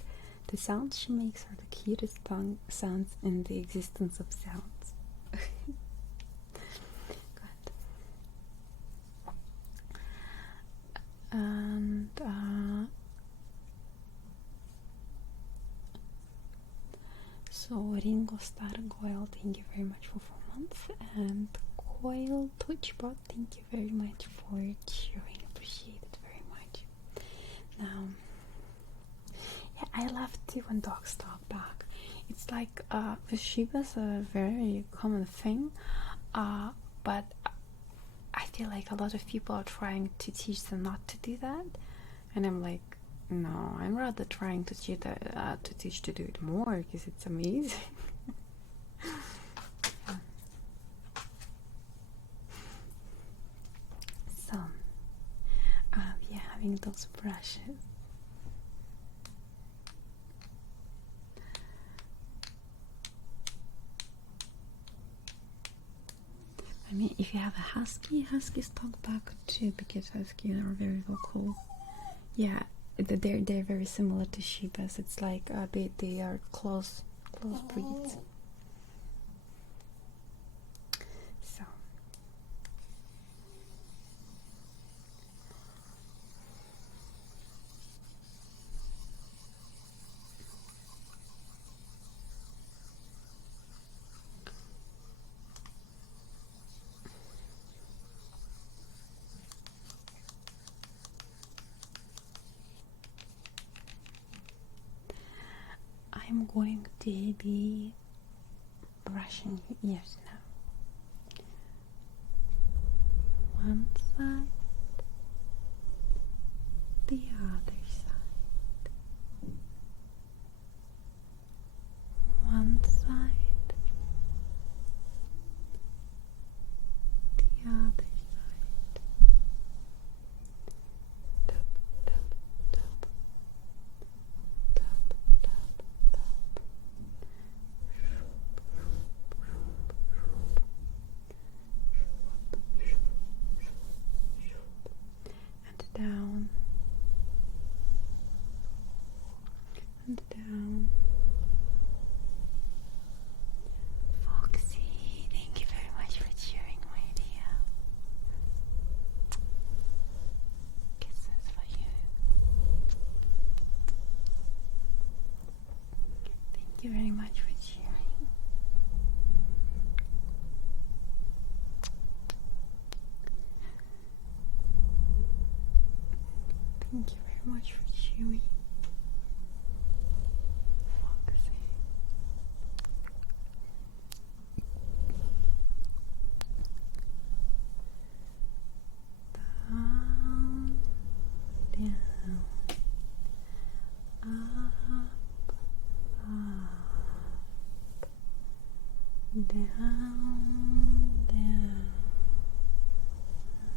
the sounds she makes are the cutest sounds in the existence of sounds. Good. And so Ringo Star Coil, thank you very much for 4 months, and Coil Touchbot, thank you very much for cheering. Appreciate it very much. Now, yeah, I love it when dogs talk back. It's like with Shiba's a very common thing, but I feel like a lot of people are trying to teach them not to do that, and I'm like, no, I'm rather trying to teach to do it more, because it's amazing. So, yeah, having those brushes. I mean, if you have a husky, huskies talk back too, because huskies are very vocal. Yeah, they're very similar to Shibas. It's like they are close breeds. So. I'm going to be brushing your ears now. One side, the other side. One side, the other side. Tap, tap, tap. Tap, tap, tap. And down. And down. Foxy, thank you very much for cheering, my dear. Kisses for you. Thank you very much for cheering. Thank you very much for cheering. Foxy. Down, down, up, down, down,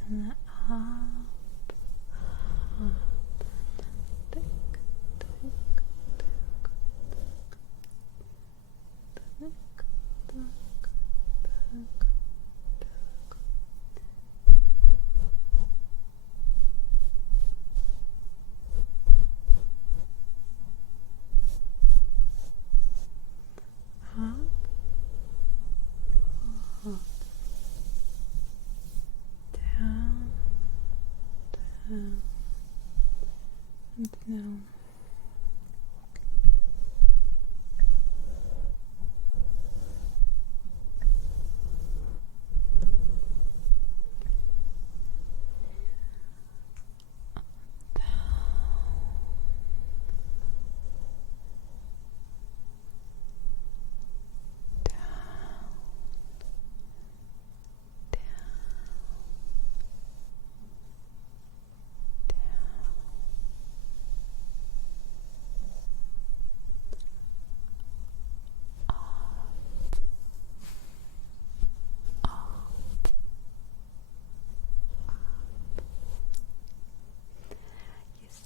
and up, tick, tick, tick, tick, tick, tick. Up, up, down, down, and down.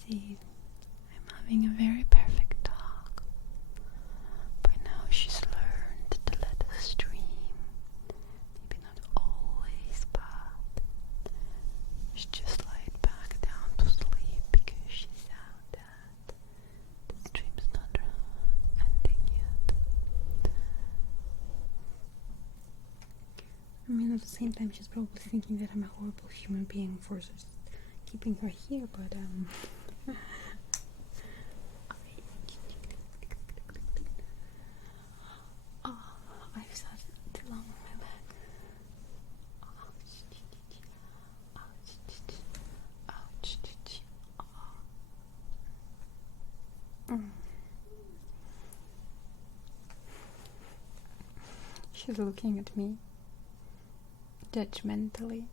See, I'm having a very perfect dog. By now she's learned to let us dream. Maybe not always, but she just lied back down to sleep because she's out that the dream's not ending yet. I mean, at the same time, she's probably thinking that I'm a horrible human being for just keeping her here, but I've sat too long on my leg. She's looking at me judgmentally.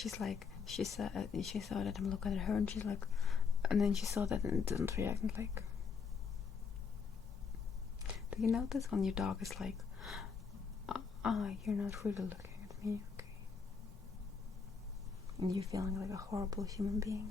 she's like, she saw that I'm looking at her, and she's like, and then she saw that and didn't react. And like, do you notice when your dog is like, you're not really looking at me, okay? And you're feeling like a horrible human being.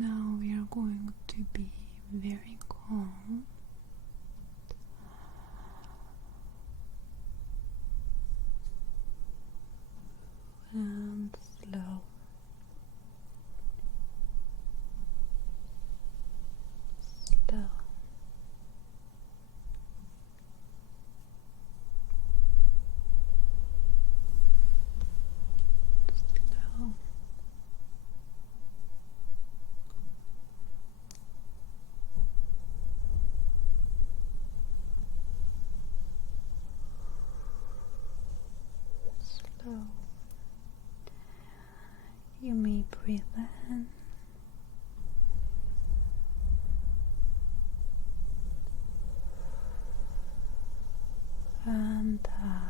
Now we are going to be very calm and slow. Slow. Slow. Slow. You may breathe in and out.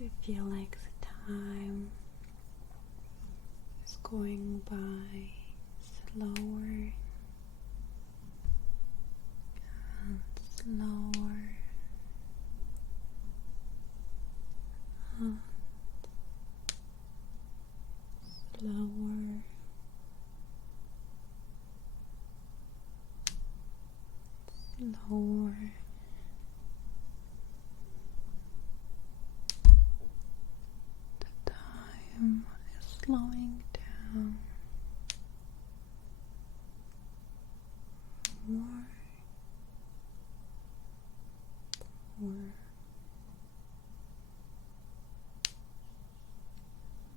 You feel like the time is going by slower and slower and slower slower. The time is slowing down more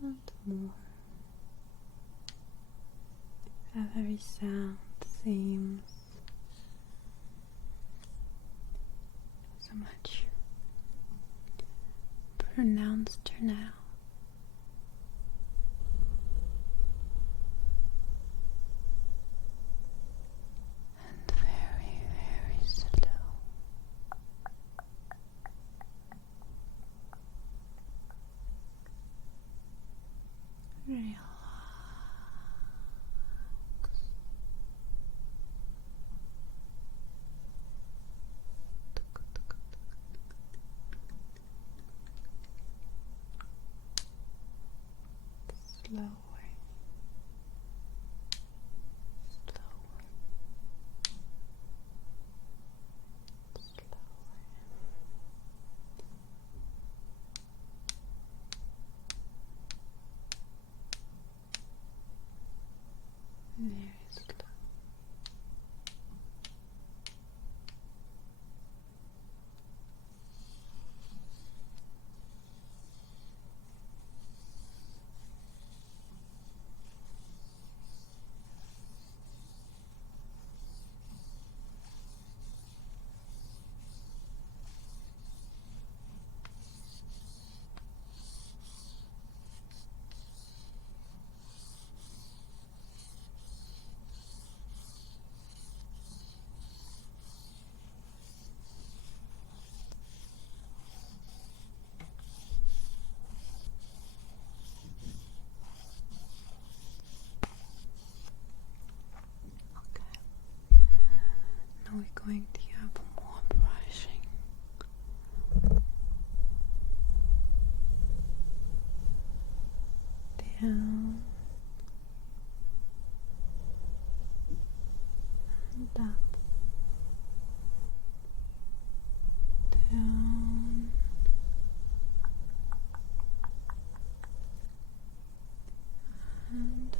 and more. Every sound seems so much pronounced now. And very, very slow. Relax. Slowly. Very slow. Now we're going to have more brushing. Down and up. Down and up.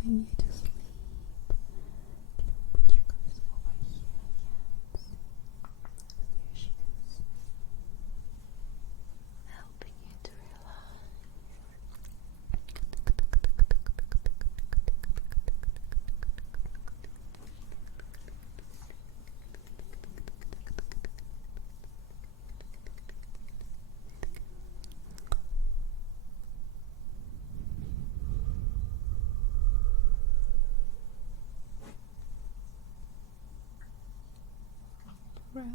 soothing you to sleep. Put you guys over here, yes. There she is. Helping you to relax. Brush.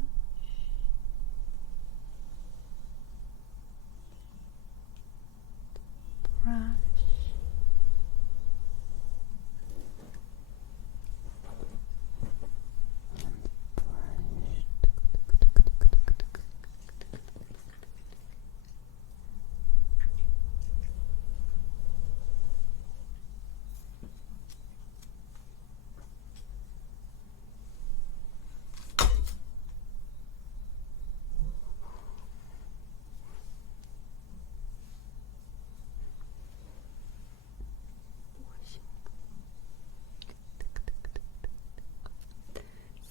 Brush.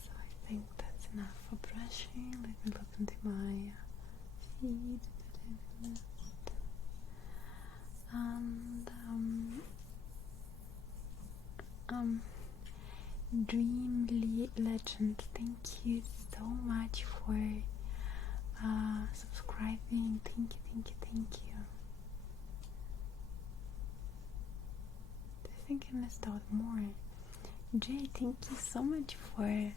So I think that's enough for brushing. Let me look into my feed. And Dream Legend, thank you so much for subscribing. Thank you. I think I missed out more. Jay, thank you so much for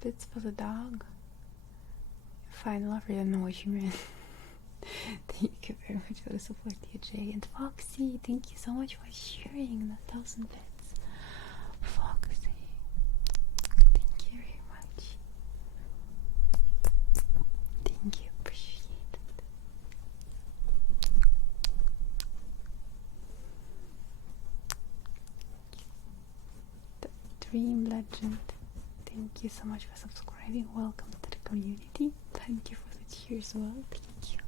bits for the dog. Fine, love, I don't know what you meant. Thank you very much for the support, Jay. And Foxy, thank you so much for sharing the 1,000 bits. Foxy, thank you very much. Thank you, appreciate it. The Dream Legend, thank you so much for subscribing. Welcome to the community. Thank you for the cheers as well. Thank you.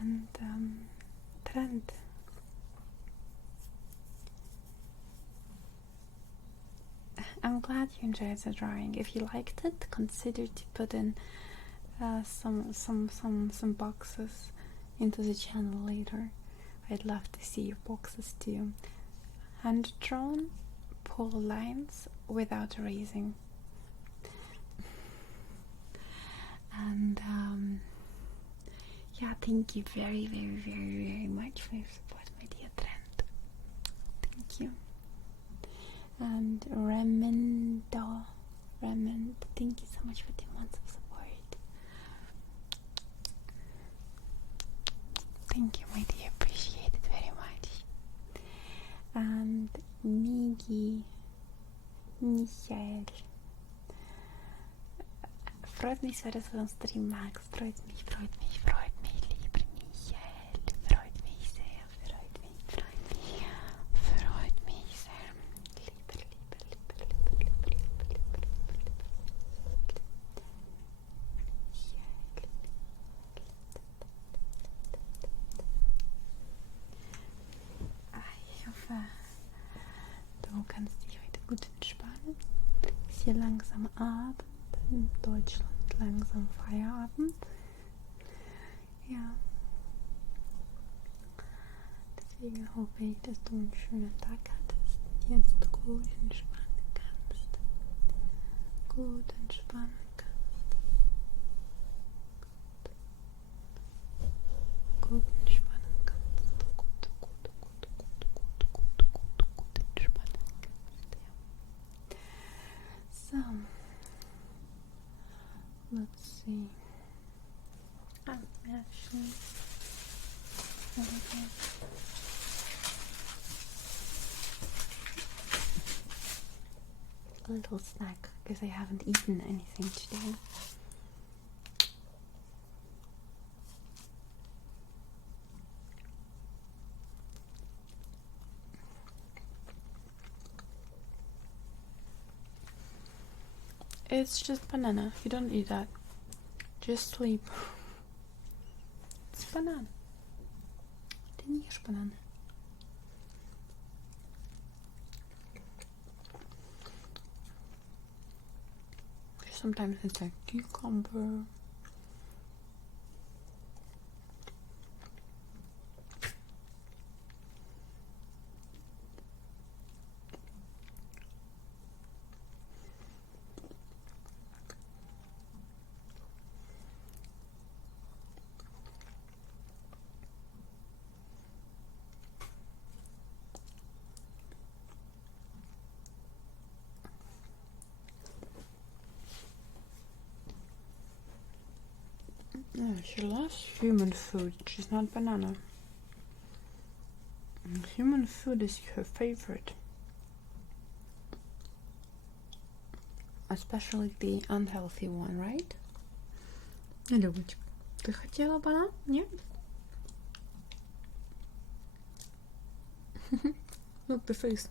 And Trend. I'm glad you enjoyed the drawing. If you liked it, consider to put in some boxes into the channel later. I'd love to see your boxes too. Hand drawn, pull lines without erasing. And yeah, thank you very much for your support, my dear Trent. Thank you. And Remend, thank you so much for 2 months of support. Thank you, my dear, appreciate it very much. And Michael. Freut mich so, dass du den Stream magst. Freut mich, lieber Michael. Freut mich sehr. Freut mich sehr. Lieber. Ich hoffe, du kannst dich heute gut entspannen. Es ist hier langsam Abend. In Deutschland langsam Feierabend. Ja. Deswegen hoffe ich, dass du einen schönen Tag hattest und jetzt gut entspannen kannst. So, let's see. Actually, a little snack because I haven't eaten anything today. It's just banana. You don't eat that. Just sleep. It's banana. Ты не ешь бананы. Sometimes it's like cucumber. Yeah, she loves human food. She's not banana. Human food is her favorite. Especially the unhealthy one, right? Любочка, ты хотела банан? Нет? Look the face.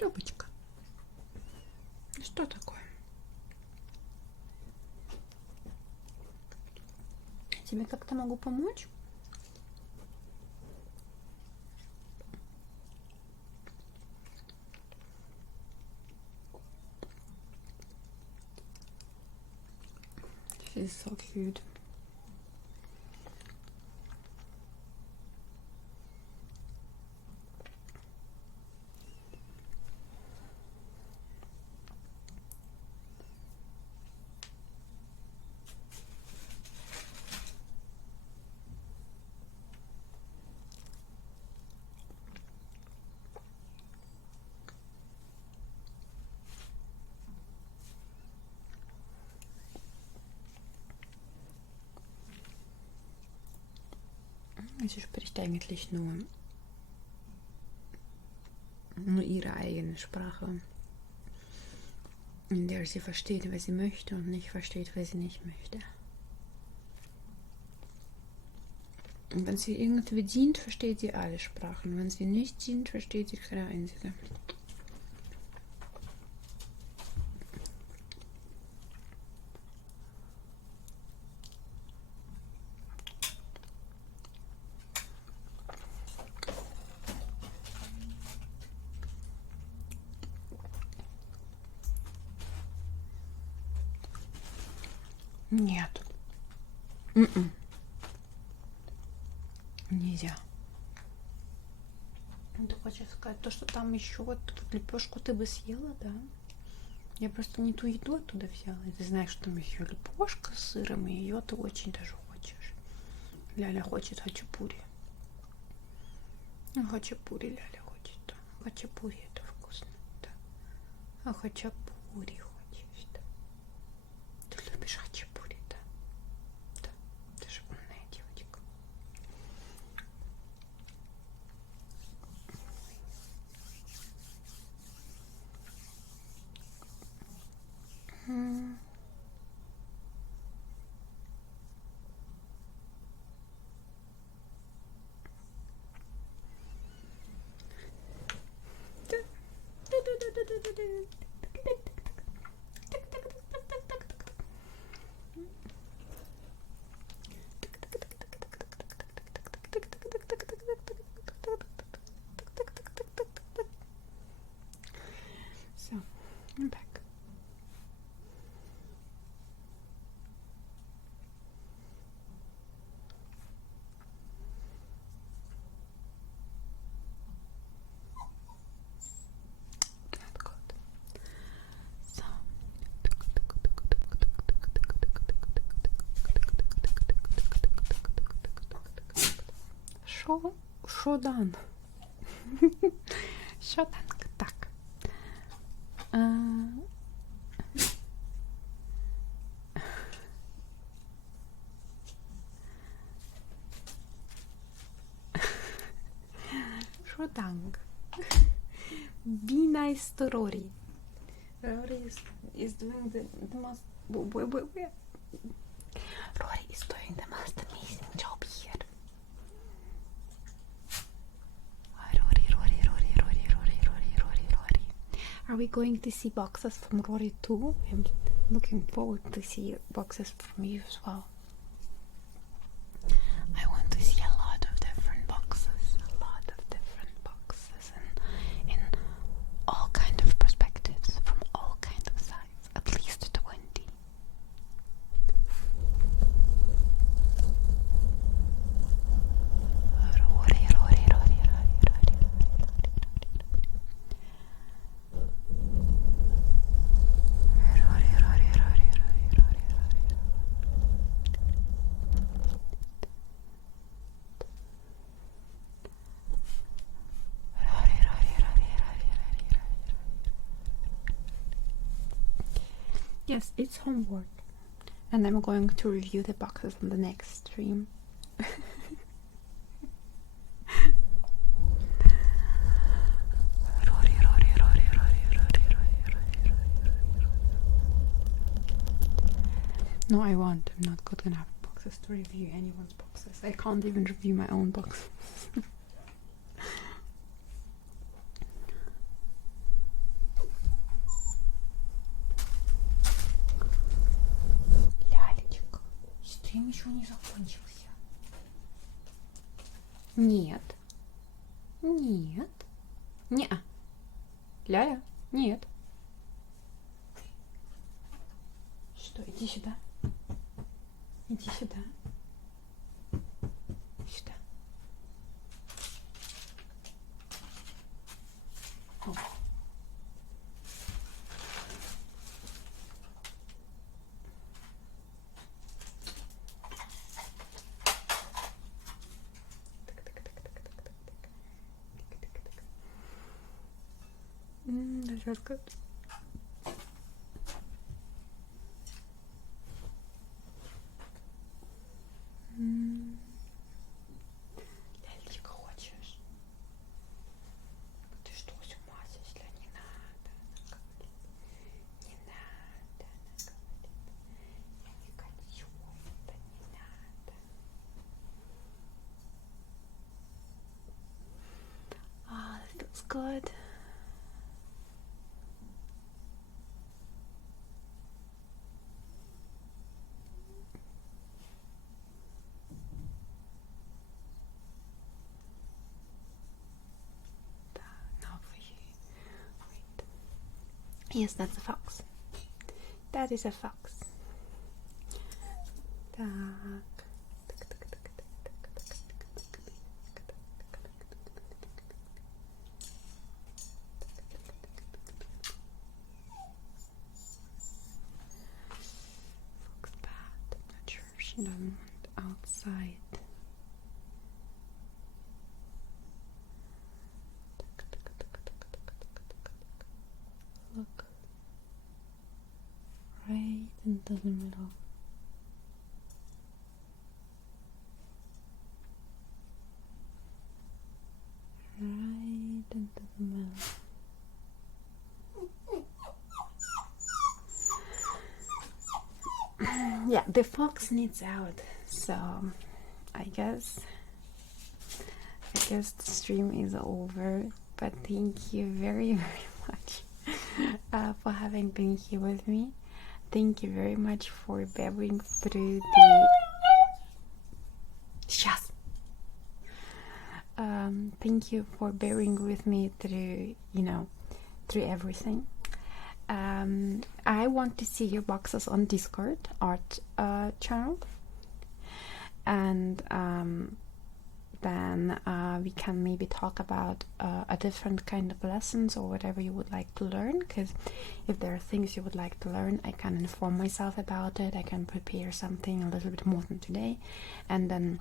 Любочка, что такое? Тебе как-то могу помочь? She's so cute. Es spricht eigentlich nur ihre eigene Sprache, in der sie versteht, was sie möchte und nicht versteht, was sie nicht möchte. Und wenn sie irgendwie dient, versteht sie alle Sprachen. Wenn sie nicht dient, versteht sie keine einzige. Нет. Нельзя. Ты хочешь сказать то, что там еще вот лепешку ты бы съела, да? Я просто не ту еду оттуда взяла. И ты знаешь, что там еще лепешка с сыром, и ее ты очень даже хочешь. Ляля хочет хачапури. Хачапури Ляля хочет. Хачапури это вкусно, да. А хачапури хочешь, да. Ты любишь хачапури, да? Да. Ты же умная девочка. So, I'm back. Not good. So. Що дан? Що так? Так. Dank. Be nice to Rory. Rory is doing the most. Rory is doing the most amazing job here. Rory. Are we going to see boxes from Rory too? I'm looking forward to see boxes from you as well. I want to see a lot of different boxes, and in all kind of perspectives, from all kind of sides, at least 20. Yes, it's homework, and I'm going to review the boxes on the next stream. No, I won't. I'm not gonna have boxes to review anyone's boxes. I can't even review my own boxes. Лялечка, стрим еще не закончился. Нет. Нет. Не-а. Ляля, нет. Что, иди сюда. Иди сюда. Сюда. О. That feels good. Лялечка, хочешь? Ты что, с ума сошла? Не надо говорить. Не надо говорить. Я не хочу. Это не надо. Ah, that feels good. Yes, that's a fox. That is a fox. Так. Fox bad. I'm not sure if she doesn't want outside. Look. Right into the middle. Right into the middle. Yeah, the fox needs out, so I guess the stream is over, but thank you very, very much for having been here with me. Thank you very much for bearing through the... Сейчас! Thank you for bearing with me through, through everything. I want to see your boxes on Discord art channel, and then we can maybe talk about a different kind of lessons or whatever you would like to learn, because if there are things you would like to learn, I can inform myself about it. I can prepare something a little bit more than today, and then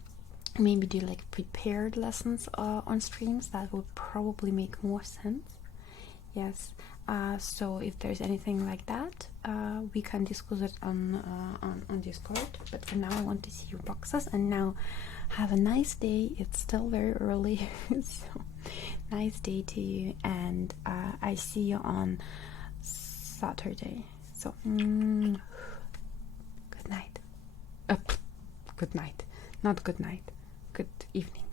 maybe do like prepared lessons on streams. That would probably make more sense. Yes. So if there's anything like that, we can discuss it on Discord. But for now, I want to see your boxes. And now, have a nice day. It's still very early, so nice day to you. And I see you on Saturday. So good night. Good night. Not good night. Good evening.